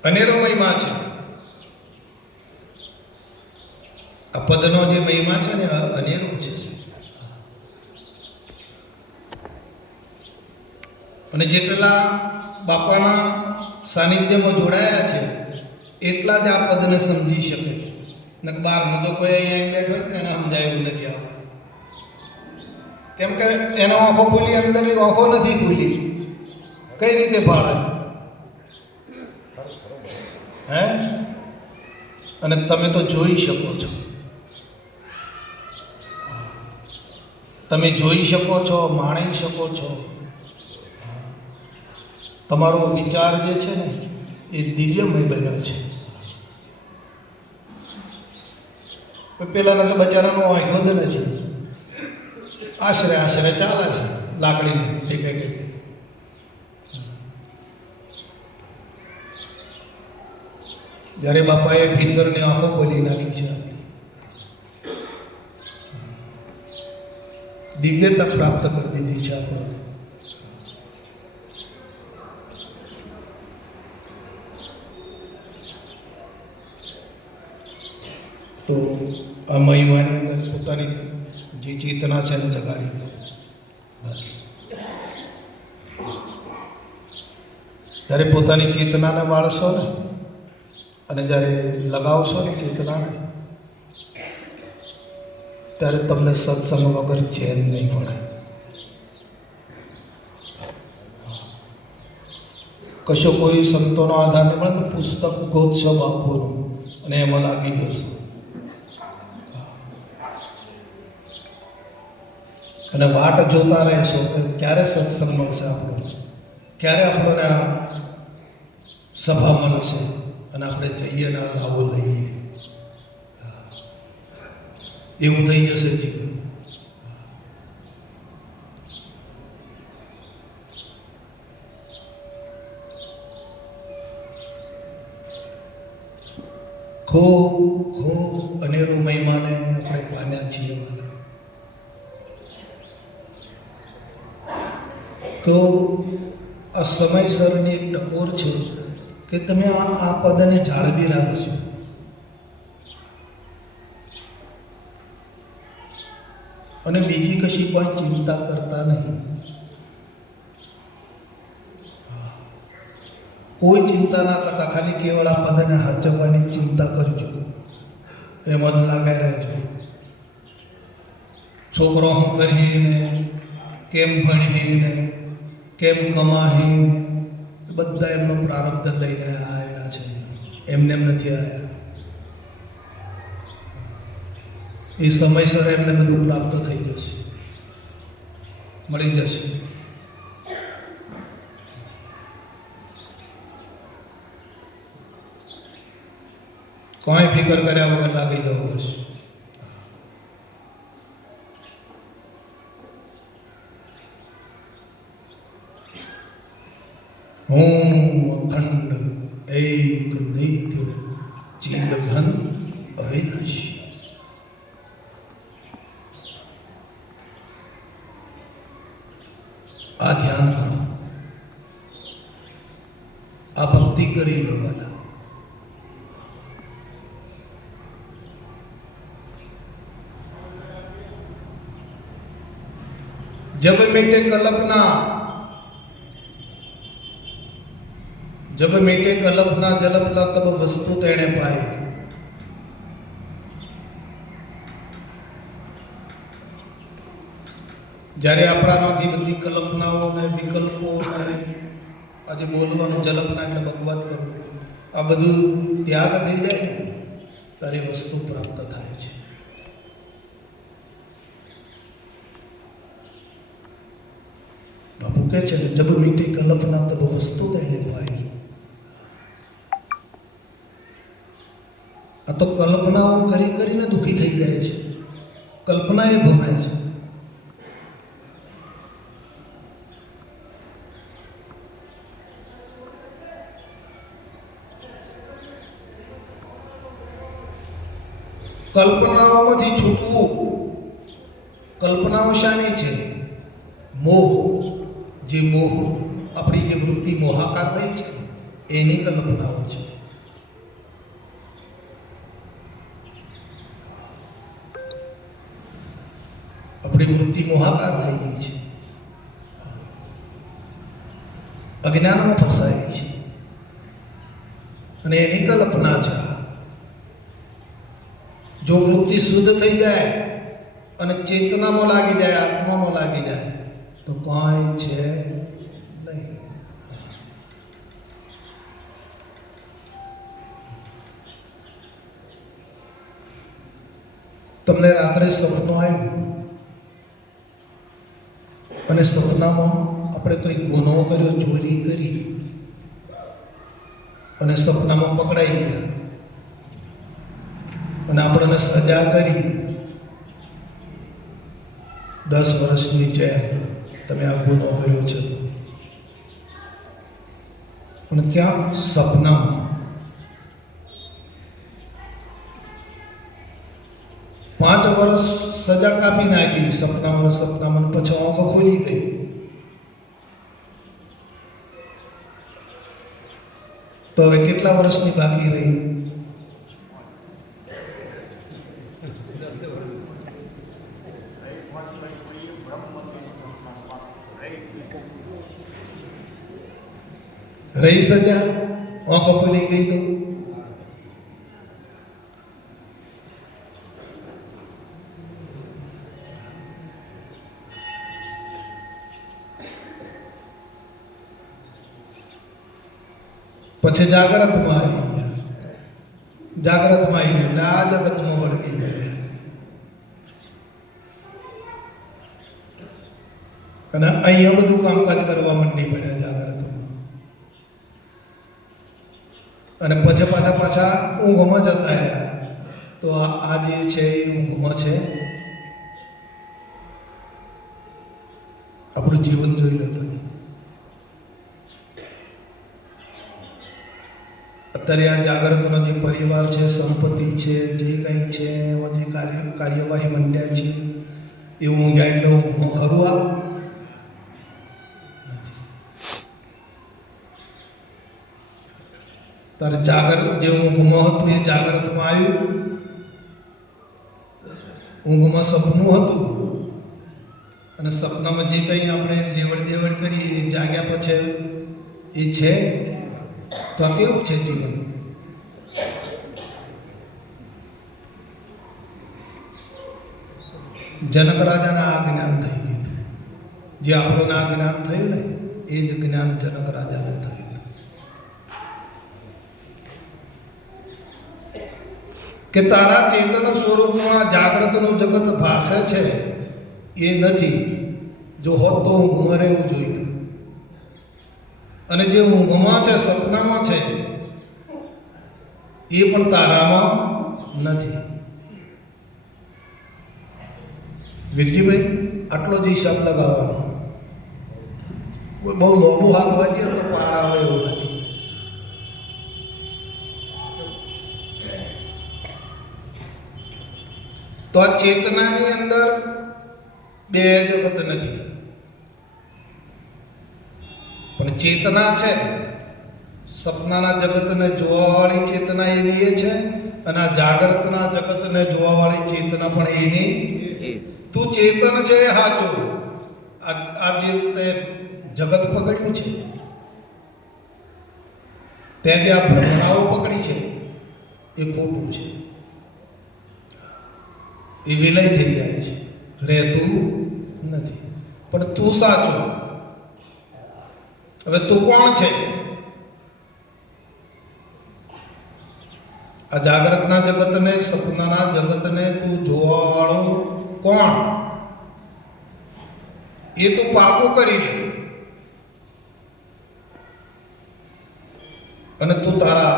અનેરો મહિમા છે આ પદનો. જે મહિમા છે ને અનેરો છે. અને જેટલા બાપાના સાનિધ્યમાં જોડાયા છે એટલા જ આ પદને સમજી શકે. ને બહારમાં તો કોઈ અહીંયા બેઠો હોય એને સમજાય એવું નથી આવતા. કેમ કે એનો આંખો ખુલી, અંદરની આંખો નથી ખુલી. કઈ રીતે ફાળે? હે? અને તમે તો જોઈ શકો છો, તમે જોઈ શકો છો, માણી શકો છો. તમારો વિચાર જે છે ને એ દિવ્યમય બન્યો છે. પેલાના તો બચારાનો આંખ્યો જ નથી, આશરે ચાલે છે લાકડીને ટેકે. જ્યારે બાપાએ ભીતરની આંખો ખોલી નાખી છે, આપણી દિવ્યતા પ્રાપ્ત કરી દીધી છે આપણે. તો આ મહિમાની અંદર પોતાની જે ચેતના છે એને જગાડી દો. બસ જ્યારે પોતાની ચેતનાને વાળશો ને અને જ્યારે લગાવશો ને ચેતનાને, ત્યારે તમને સત્સંગ વગર ચેન નહીં પડે. કશો કોઈ સંતોનો આધાર નહીં મળે તો પુસ્તક ગોતશો બાપુનું અને એમાં લાગી જશો. અને વાટ જોતા રહેશો કે ક્યારે સત્સંગ મળશે આપણને, ક્યારે આપણને આ સભા મળશે અને આપણે જઈએ ને લાવો લઈએ. એવું થઈ જશે જીવન. ખૂબ ખૂબ અનેરો મહિમાને આપણે પામ્યા છીએ મારા. તો આ સમયસરની એક ટકોર છે કે તમે આ પદને જાળવી રાખજો. અને બીજી કશી કોઈ ચિંતા કરતા નહીં. કોઈ ચિંતા ના કરતા, ખાલી કેવળ આ પદને હાચવવાની ચિંતા કરજો. એમ જ લાગે રહેજો. છોકરો હું કરીને, કેમ ભણીને, કેમ કમાહીને, બધા એમનો પ્રારબ્ધ લઈને આવેલા છે. એમને એમ નથી આવ્યા. એ સમયસર એમને બધું પ્રાપ્ત થઈ જશે, મળી જશે. કોઈ ફિકર કર્યા વગર લાગી જાઓ બસ. હું અખંડ એક નિત્ય ચિંતઘન અવિનાશી. આ ધ્યાન કરો, આ ભક્તિ કરી લેવાના. जब मेटे कल्पना, जब मेटे कल्पना जल्पना तब वस्तु तेने पाए. જ્યારે આપણામાંથી બધી કલ્પનાઓ ને વિકલ્પો ને આજે બોલવાનું જલ્પના એટલે બકવાદ કરું, આ બધું ત્યાગ થઈ જાય ને ત્યારે વસ્તુ પ્રાપ્ત થાય છે. બાપુ કહે છે ને, જબ મીઠી કલ્પના તબ વસ્તુ તેને પાઈ. આ તો કલ્પનાઓ કરી કરીને દુઃખી થઈ જાય છે. કલ્પના એ ભમે છે. કલ્પનાઓમાંથી છૂટવું. કલ્પનાઓ શાની છે? મોહ. જે મોહ, આપણી જે વૃત્તિ મોહાકાર થઈ છે એની કલ્પનાઓ છે. આપણી વૃત્તિ મોહાકાર થઈ ગઈ છે, અજ્ઞાનમાં ફસાયેલી છે અને એની કલ્પના છે. જો વૃત્તિ શુદ્ધ થઈ જાય અને ચેતનામાં લાગી જાય, આત્મામાં લાગી જાય તો કોઈ છે નહીં. તમને રાત્રે સપનું આવ્યું અને સપનામાં આપણે કોઈ ગુનો કર્યો, ચોરી કરી અને સપનામાં પકડાઈ ગયા અને આપણને સજા કરી 10 વર્ષની જેલ. તમે આ ગુનો કર્યો છે પણ ક્યાં? સપનામાં. 5 વર્ષ સજા કાપી નાખી, સપનામાં પછી આંખો ખુલી ગઈ. તો હવે કેટલા વર્ષની બાકી રહી? રહી સજા, આંખો ખુલી ગઈ તો પછી જાગ્રતમાં આવી ગયા એટલે આ જગતમાં વળગી પડ્યા. અને અહીંયા બધું કામકાજ કરવા માંડી પડ્યા જાગ્રતમાં. અને પછી પાછા ઊંઘમાં જતા રહ્યા. તો આ જે છે એ ઊંઘમાં છે. આપણું જીવન જોઈ લો તમે. અત્યારે આ જાગૃતનો જે પરિવાર છે, સંપત્તિ છે, જે કંઈ છે, એમાં જે કાર્યવાહી મંડ્યા છે, એવું ઊંઘ્યા એટલે ઊંઘમાં ખરું આ તારે જાગૃત જે ઊંઘમાં હતું એ જાગૃતમાં આવ્યું. ઊંઘમાં સપનું હતું અને સપનામાં જે કંઈ આપણે લેવડ દેવડ કરી એ જાગ્યા પછી એ છે. તો કેવું છે જીવન? જનક રાજાના આ જ્ઞાન થઈ ગયું. જે આપણને આ જ્ઞાન થયું ને એ જ જ્ઞાન જનક રાજાને થયું કે તારા ચેતન સ્વરૂપમાં જાગ્રતનું જગત ભાસે છે એ નથી. જો હોત તો ઊંઘમાં રહેવું જોઈતું. અને જે ઊંઘમાં છે, સપનામાં છે, એ પણ તારામાં નથી. વીરજીભાઈ, આટલો જ હિસાબ લગાવવાનો. બહુ લોબુ હાંકવા જઈએ તો પાર આવે એવું નથી. તો આ ચેતનાની અંદર બે જગત નથી, પણ ચેતના છે. સપનાના જગતને જોવાવાળી ચેતના એની એ છે, અને આ જાગૃતના જગતને જોવાવાળી ચેતના પણ એની. તું ચેતન છે એ સાચું. આ જે તે જગત પકડ્યું છે, ત્યાં જે આ ભ્રમણાઓ પકડી છે એ ખોટું છે. એ વિલય થઈ જાય છે, રહેતું નથી. પણ તું સાચું. હવે તું કોણ છે? આ જાગૃતના જગતને, સપનાના જગતને તું જોવા વાળો કોણ? એ તું પાકું કરી લે અને તું તારા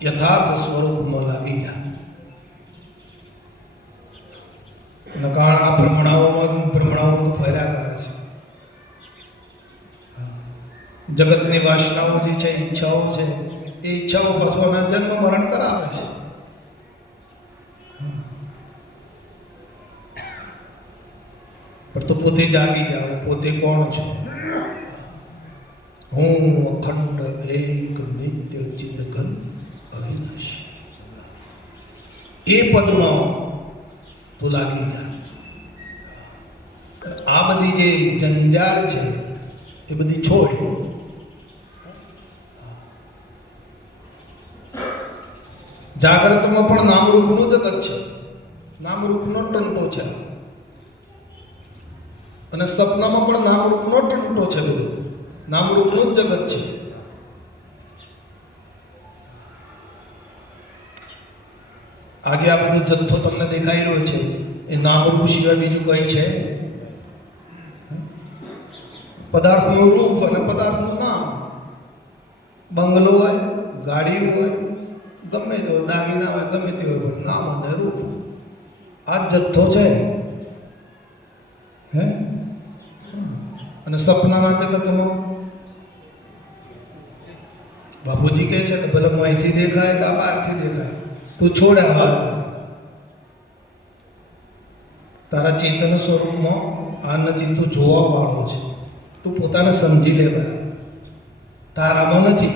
યથાર્થ સ્વરૂપમાં લાગી જા. કારણ આ ભ્રમણાઓ તો ફર્યા કરે છે. જગતની વાસનાઓ જે છે, ઈચ્છાઓ છે, એ ઈચ્છાઓ પાછો જન્મ મરણ કરાવે છે. પણ તો પોતે જાગી જાવ. પોતે કોણ છું? હું અખંડ એક નિત્ય ચિદઘન અવિનાશી. એ પદમાં તું લાગી જા. આ બધી જે જંજાળ છે એ બધી છોડી. જાગૃતમાં પણ નામરૂપનું જગત છે, નામરૂપનો ટંટો છે. અને સપનામાં પણ નામરૂપનો ટંટો છે. બધું નામરૂપનું જ જગત છે. આગે આ બધું જથ્થો તમને દેખાઈ રહ્યો છે એ નામરૂપ સિવાય બીજું કંઈ છે? પદાર્થનું રૂપ અને પદાર્થનું નામ. બંગલો હોય, ગાડી હોય, ગમે તે હોય, દાગીના હોય, ગમે તે હોય, પણ નામ અને રૂપ આ જ જથ્થો છે. હે? અને સપનાના જગતમાં બાપુજી કહે છે કે ભલે અહીંથી દેખાય કે બહારથી દેખાય, તું છોડે વાત. તારા ચેતન સ્વરૂપમાં આ નથી, તું જોવા વાળો છે. તું પોતાને સમજી લે બરાબર. તારામાં નથી,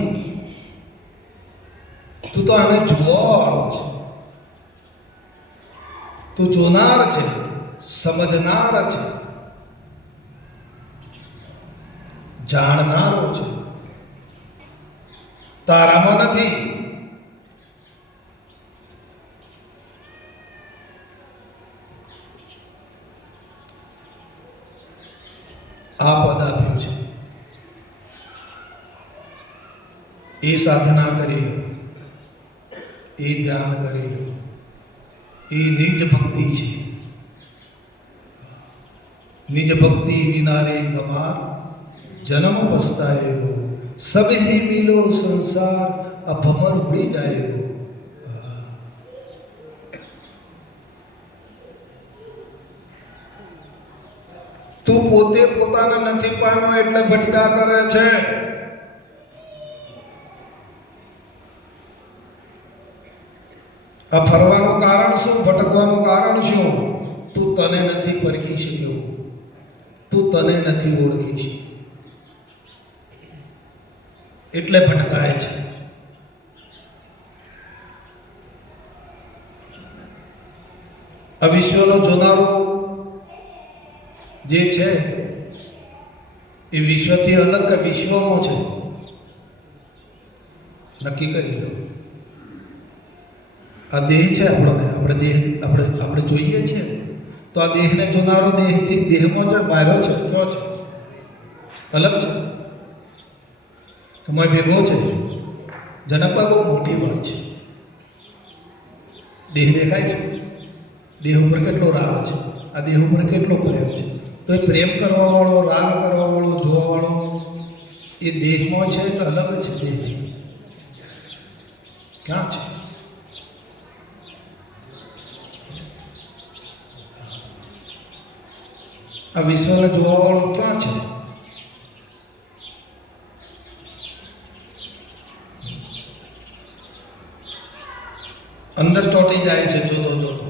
તું તો આને જોવા વાળો છે. તું જોનાર છે, સમજનાર છે, જાણનારો છે. તારામાં નથી. આ પદ આપ્યું છે, એ સાધના કરી લો, એ ધ્યાન કરી લો, એ નિજ ભક્તિ છે. નિજ ભક્તિ વિના રે ગમા જન્મ પસ્તાયેલો, સબ હે મિલો સંસાર અભમર ઉડી જાયેલો. તું પોતે પોતાને નથી પામ્યો એટલે ભટકા કરે છે. આ ફરવાનું કારણ શું? ભટકવાનું કારણ શું? તું તને નથી પરખી શક્યો, તું તને નથી ઓળખી શક્યો એટલે ભટકાય છે. આ વિશ્વનો જોનારો જે છે એ વિશ્વથી અલગ કે વિશ્વમાં છે નક્કી કરી લો. આ દેહ છે આપણને, આપણે જોઈએ છીએ તો આ દેહને જોનારો દેહથી દેહમાં છે, બહાર છે, કયો છે? અલગ છે, તમારે ભેગો છે. જનકબા બહુ મોટી વાત છે. દેહ દેખાય છે, દેહ ઉપર કેટલો રાગ છે, આ દેહ ઉપર કેટલો પ્રેમ છે. તો એ પ્રેમ કરવા વાળો, રાગ કરવા વાળો, જોવા વાળો એ દેહમાં છે કે અલગ છે? દેહ ક્યાં છે? આ વિશ્વને જોવા વાળો ક્યાં છે? અંદર ચોંટી જાય છે જોતો જોતો.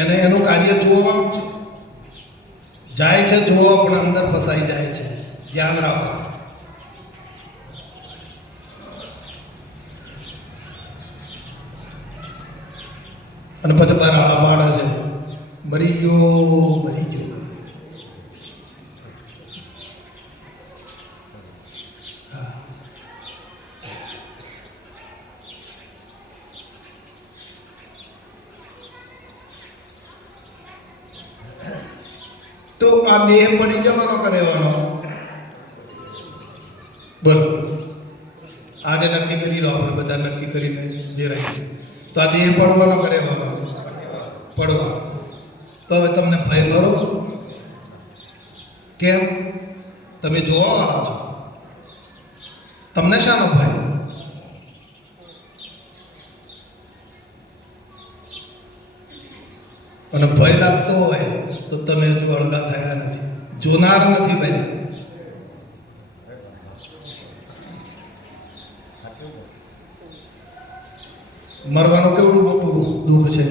એને એનું કાર્ય જોવાનું છે, જાય છે જોવા પણ અંદર ફસાઈ જાય છે. ધ્યાન રાખો. અને પછી બરાડા પાડે છે, મરી ગયો, મરી ગયો. તો આ દેહ પડી જવાનો કરેવાનો. બોલો, આજે નક્કી કરી લો, આપણે બધા નક્કી કરીને જે રાખીએ. તો આ દેહ પડવાનો કરેવાનો, પડવાનો. તો હવે તમને ભય કરો? કેમ? તમે જોવા વાળા છો, તમને શાનો ભય? અને ભય લાગતો હોય તો તમે હજુ અળગા થયા નથી, જોનાર નથી બન્યા. મરવાનું કેવડું મોટું દુઃખ છે.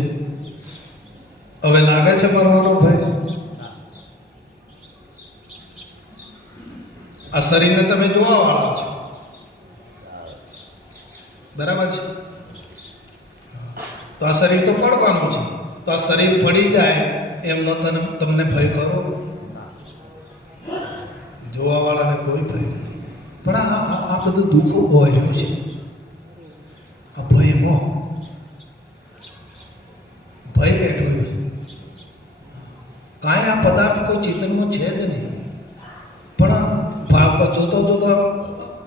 હવે લાગે છે મરવાનો ભય? આ શરીરને તમે જોવા વાળા છો, બરાબર છે? તો આ શરીર તો પડવાનું છે. તો આ શરીર પડી જાય એમનો તમને ભય કરો? જોવા વાળાને કોઈ ભય નથી. પણ આ બધું દુઃખ હોય રહ્યું છે. આ ભયમાં ભય બેઠો છે. કાંઈ આ પદાર્થ કોઈ ચેતનમાં છે જ નહીં, પણ ભાગ જોતો જોતો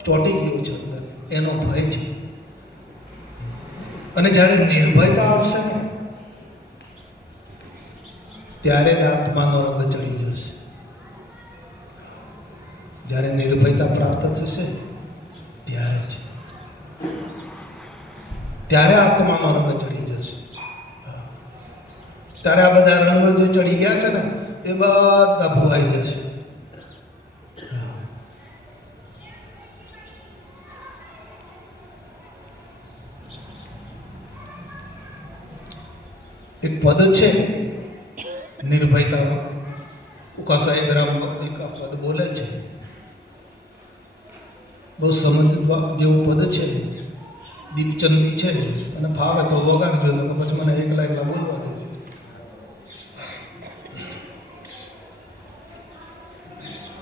ચોંટી ગયું છે અંદર, એનો ભય છે. અને જ્યારે નિર્ભયતા આવશે ને ત્યારે જ આત્માનો રંગ ચડી જશે. જ્યારે નિર્ભયતા પ્રાપ્ત થશે ત્યારે આત્માનો રંગ ચડી જશે. ત્યારે આ બધા રંગો જે ચડી ગયા છે ને એ બધા ભૂલાઈ જશે. એક પદ છે નિર્ભયતામાં, ઉકા સાહેબ રામ એક આ પદ બોલે છે, બહુ સમજ જેવું પદ છે, દીપચંદી છે, અને ફાવે તો વગાડી દો, પછી મને એકલા બોલવા દે.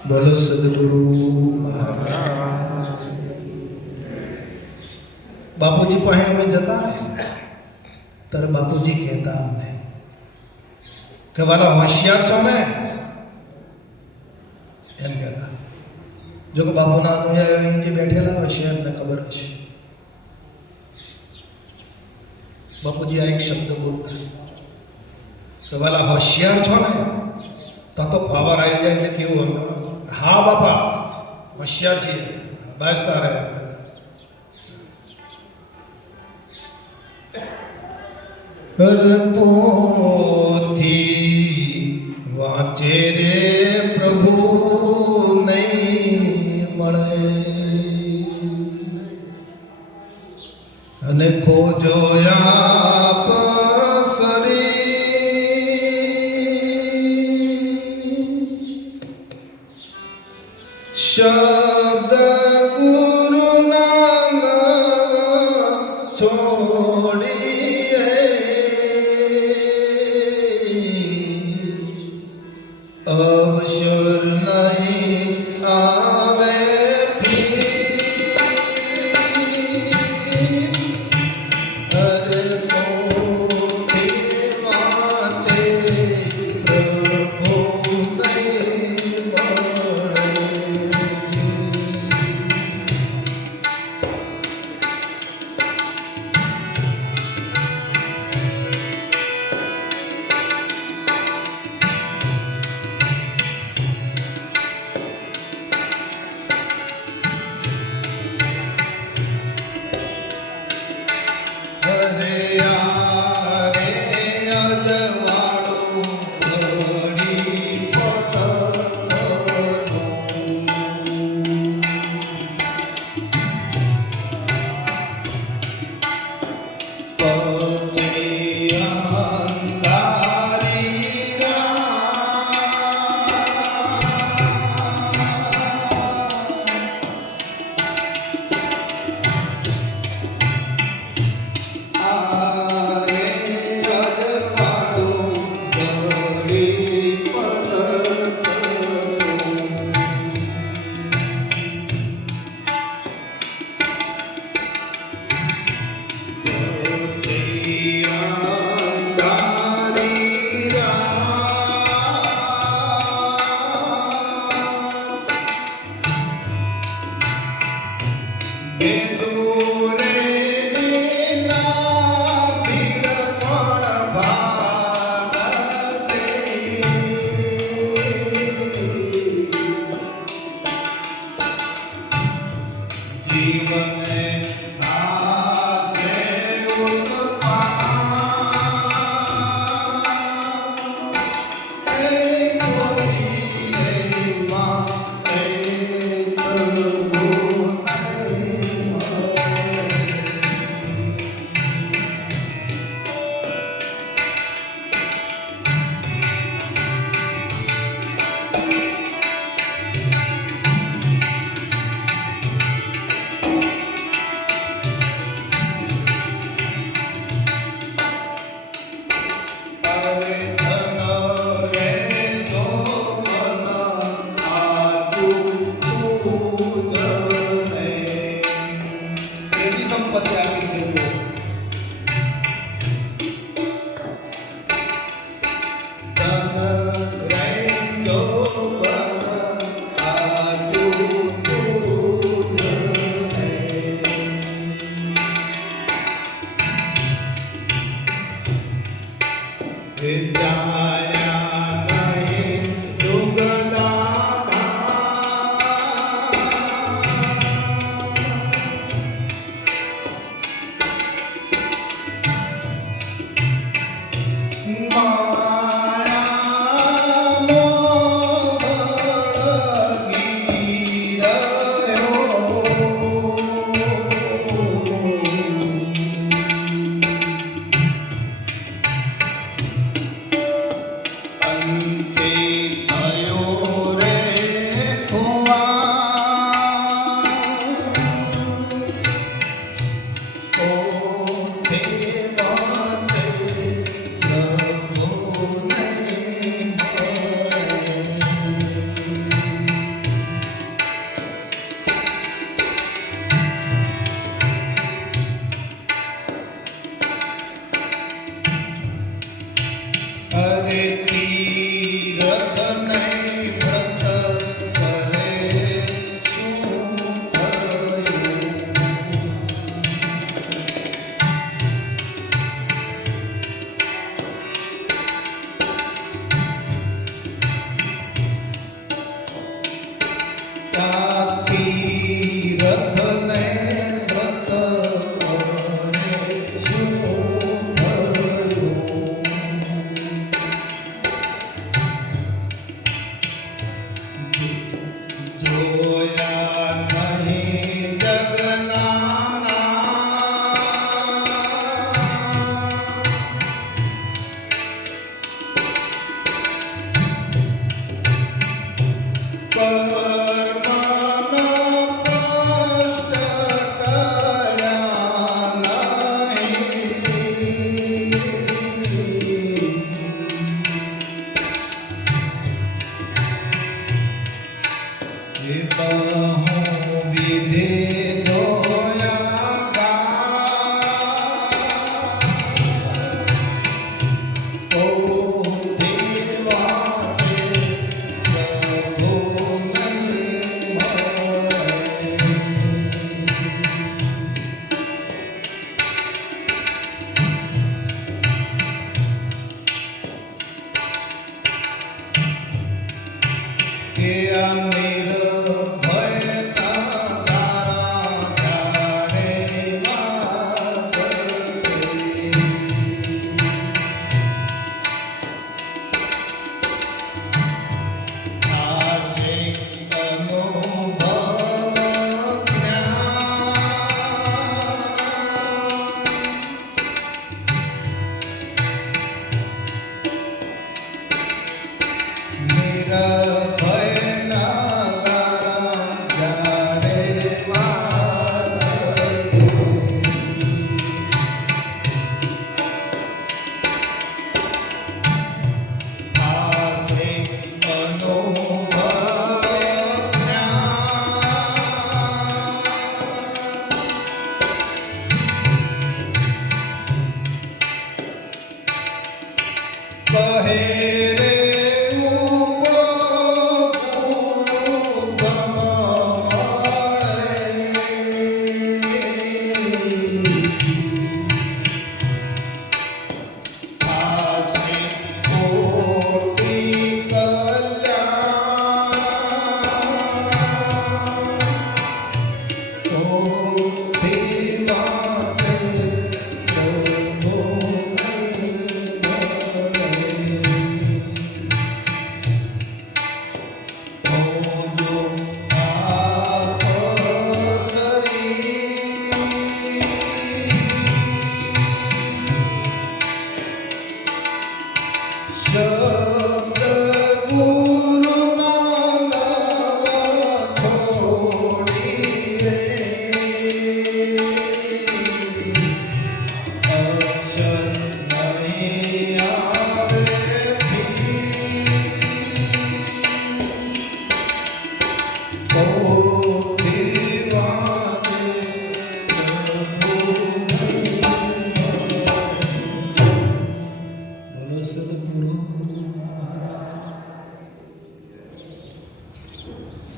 બોલો સદગુરુ મહારાજ. બાપુજી પાસે અમે જતા ને ત્યારે બાપુજી કહેતા અમને કે વાલા હોશિયાર છો ને, એમ કહેતા. જો કે બાપુના અહીં જે બેઠેલા હશે એમને ખબર હશે. બાપુજી આ એક શબ્દ બોલતા કે વાલા હોશિયાર છો ને, તો પાવર આવી જાય એટલે કેવું અંદર. હા બાપા હોશિયાર છીએ, બેસતા રહે એમ કહેતા. પોથી વાંચે રે પ્રભુ નહીં મળે, અને ખોજો આપ શબ્દ ગુરુ નામ છોડીએ અવસર નહીં આવે અરે પોથી વાંચે પ્રભુ નહીં મળે.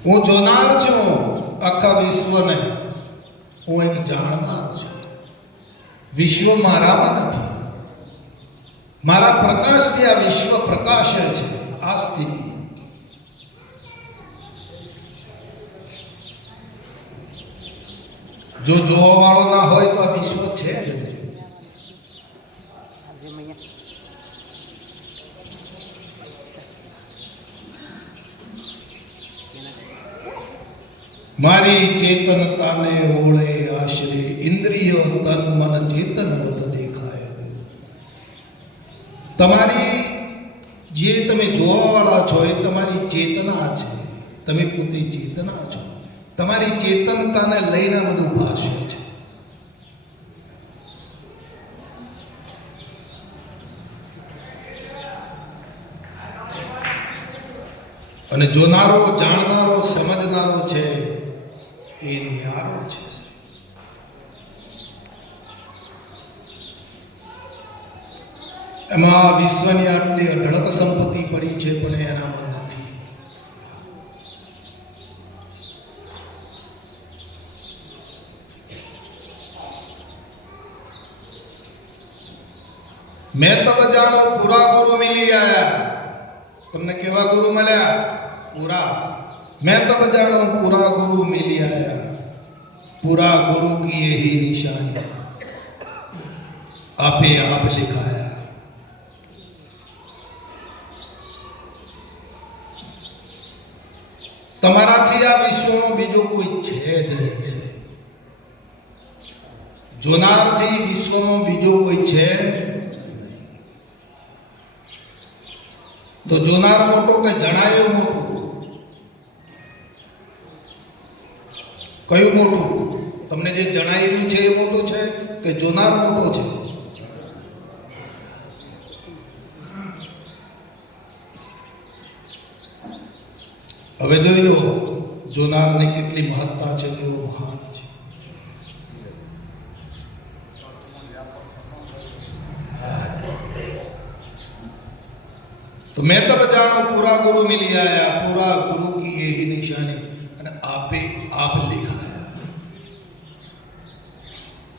હું જોનાર છું આખા વિશ્વને, હું એક જાણનાર છું. વિશ્વ મારામાં નથી, મારા પ્રકાશથી આ વિશ્વ પ્રકાશે છે. આ સ્થિતિ જો જોવા વાળો ના હોય તો આ વિશ્વ છે જ નહીં. મારી ચેતનતાને ઓળે આશરે ઇન્દ્રિયો તન મન ચેતન વત દેખાય. તમારી જે તમે જોવાવાળા છો એ તમારી ચેતના છે. તમે પોતે ચેતના છો. તમારી ચેતનતાને લઈને બધું ભાષે છે. અને જોનારો, જાણનારો, સમજનારો છે એ ન્યારો છે. એમાં વિશ્વની આટલી અઢળક સંપત્તિ પડી છે પણ એનામાં નથી. મેં તબ જાણો પૂરા ગુરુ મિલી આયા. તમને કેવા ગુરુ મળ્યા? પૂરા. मैं तब जानो पूरा गुरु मिल आया. पूरा गुरु की यही निशानी आपे आप लिखाया. તમારાથી આ વિશ્વમાં બીજો કોઈ છે જ નહીં. જોનારથી વિશ્વમાં બીજો કોઈ છે નહીં. તો જોનાર મોટો કે જણાયો મોટો? કયું મોટું? તમને જે જણાઈ રહ્યું છે એ મોટું છે કે જોનાર મોટો છે? હવે જોઈ લો જોનારની કેટલી મહત્તા છે, કેવો મહાન છે. तो मैं तब जानो पूरा गुरु मिली आया. पूरा गुरु की यही निशानी અને આપે આપ લેખાયા.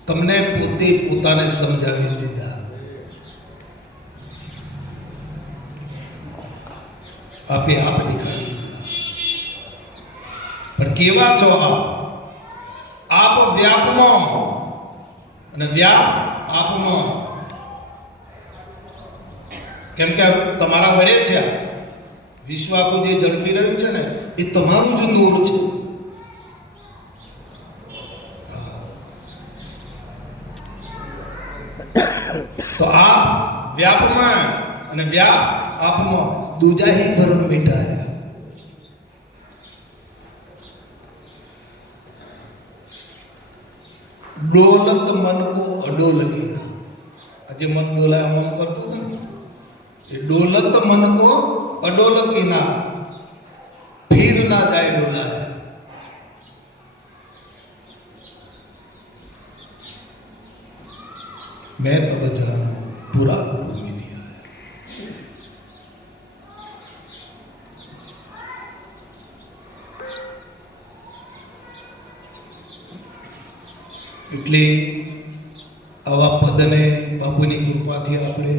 તમને પોતે પોતાને સમજાવી દીધા. આપે આપ લેખાવી દીધા. પણ કેવા છો આપ વ્યાપમાં અને વ્યાપ આપમાં. કેમ કે તમારા વડે છે વિશ્વ આખું જે ઝળકી રહ્યું છે ને એ તમારું જ નૂર છે. તો આપ વ્યાપમાં અને વ્યાપ આપમાં दूजा ही भरम मिटाया. डोलत मन को अडोल किया. आज मन डोला मन करतो ना ये डोलत मन को अडोल किया फिर ना जाए डोलाया. मैं तब जाना पूरा करूँ मिलिया. એટલે આવા પદને બાપુની કૃપાથી આપણે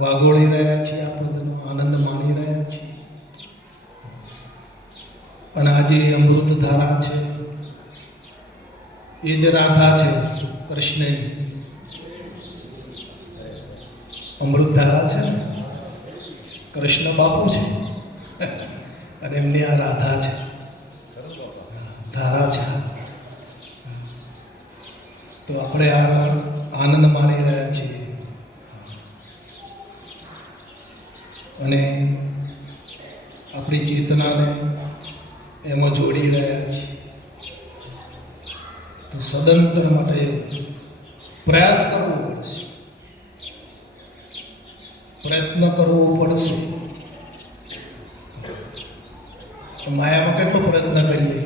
વાગોળી રહ્યા છીએ, આ પદનો આનંદ માણી રહ્યા છીએ. અને આજે અમૃત ધારા છે, એ જ રાધા છે કૃષ્ણની અમૃત ધારા છે ને, કૃષ્ણ બાપુ છે અને એમની આ રાધા છે, ધારા છે. તો આપણે આ આનંદ માણી રહ્યા છીએ અને આપણી ચેતનાને એમાં જોડી રહ્યા છીએ. તો સદંતર માટે પ્રયાસ કરવો પડશે, પ્રયત્ન કરવો પડશે. માયામાં કેટલો પ્રયત્ન કરીએ,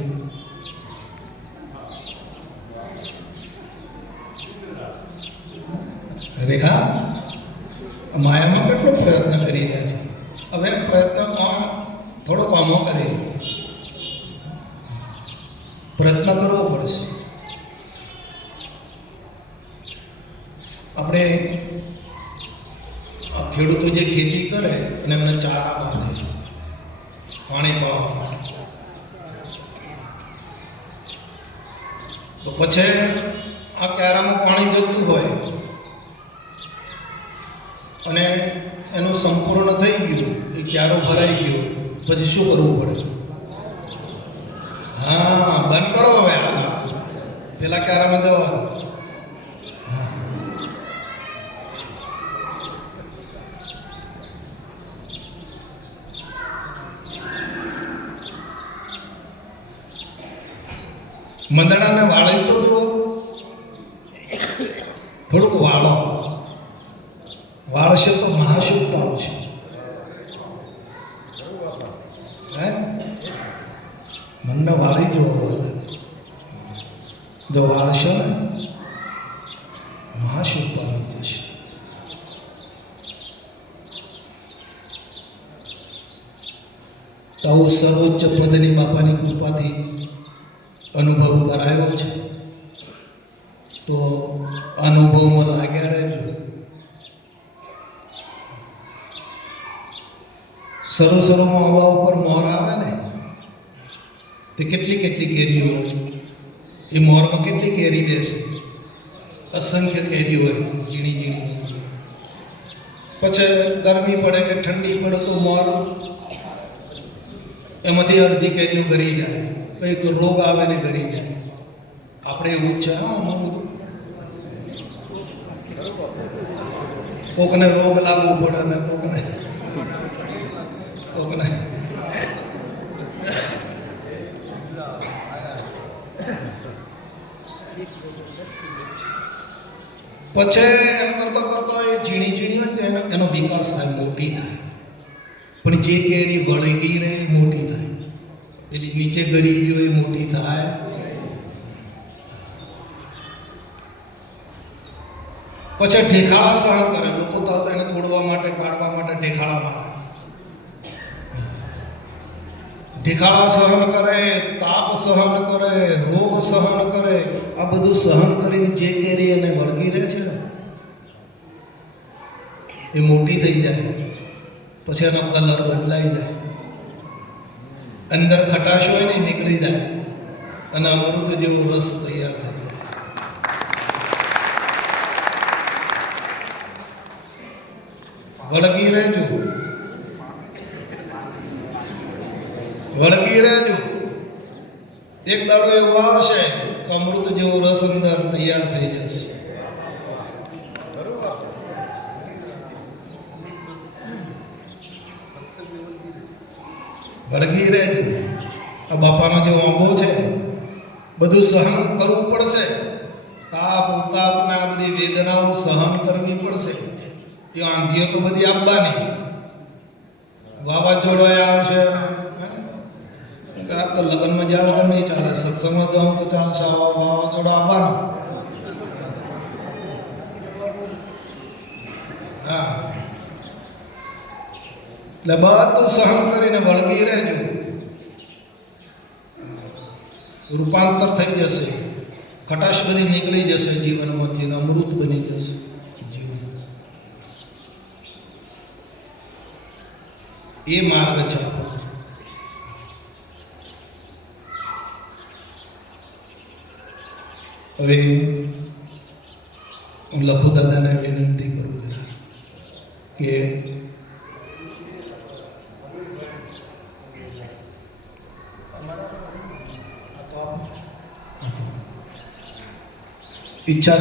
રેખા માયામાં કેટલો પ્રયત્ન કરી રહ્યા છે. હવે પ્રયત્ન થોડો કામો કરી પ્રયત્ન કરવો પડશે. આપણે આ ખેડૂતો જે ખેતી કરે અને એમને ચારા બાંધે પાણી પાવા માટે, તો પછી આ ક્યારામાં પાણી જતું હોય અને એનું સંપૂર્ણ થઈ ગયું, એ ક્યારો ભરાઈ ગયો, પછી શું કરવું પડે? હા, બંધ કરો હવે આના પેલા ક્યારામાં જવા દો. મંદણાને વાળી તો જુઓ, થોડુંક વાળો, વાળશે તો મહાશુભ પામશે. હે મનને વાળી જુઓ, જો વાળશો ને મહાશુભ પામી જશે. તો આવું સર્વોચ્ચ પદની બાપાની કૃપાથી અનુભવ કરાયો છે. તો અનુભવમાં લાગ્યા રહેજો. સરોસરોમાં હવા ઉપર મોર આવે ને, તે કેટલી કેટલી કેરીઓ હોય, એ મોરમાં કેટલી કેરી દેશે? અસંખ્ય કેરી હોય, ઝીણી ઝીણી ઝીણી. પછી ગરમી પડે કે ઠંડી પડે તો મોર એમાંથી અડધી કેરીઓ ગરી જાય, કંઈક રોગ આવે ને ગરી જાય. આપણે એવું જ છે. હા, બધું કોકને રોગ લાગવું પડે ને કોકને પછી એમ કરતા કરતા એ ઝીણી ઝીણી હોય ને એનો વિકાસ થાય, મોટી થાય. પણ જે કેરી વળી ગઈ રહે એ મોટી થાય, પેલી નીચે ગરી ગયો એ મોટી થાય. પછી ઢેખાળા સહન કરે. લોકો તો એને તોડવા માટે કાઢવા માટે ઢેખાળા મારે. ઢેખાળા સહન કરે, તાપ સહન કરે, રોગ સહન કરે. આ બધું સહન કરીને જે કેરી એને વળગી રહે છે ને એ મોટી થઈ જાય. પછી એનો કલર બદલાઈ જાય અંદર ખટાશ હોય ને નીકળી જાય અને અમૃત જેવો રસ તૈયાર થઈ જાય. વળગી રહેજો, વળગી રહેજો. એક દાડો એવો આવશે કે અમૃત જેવો રસ અંદર તૈયાર થઈ જશે. વળગી રહેજો. આ બાપાનો જે આંબો છે બધું સહન કરવું પડશે. તાપ ઉતાપ ને આ બધી વેદનાઓ સહન કરવી પડશે. એ આંધીઓ તો બધી આપવાની, વાવાઝોડો આવશે. આ તો લગ્નમાં જ્યાં વગર નહીં ચાલે, સત્સંગમાં જાઉં તો ચાલશે. વાવાઝોડો આવવાનો. હા, એટલે બધું સહન કરીને વળગી રહેજો. રૂપાંતર થઈ જશે, ખટાશ બધી નીકળી જશે જીવનમાંથી, અમૃત બની જશે જીવન. એ માર્ગ છે આપણો. હવે હું લખુ દાદાને વિનંતી કરું જરા કે ઈચ્છા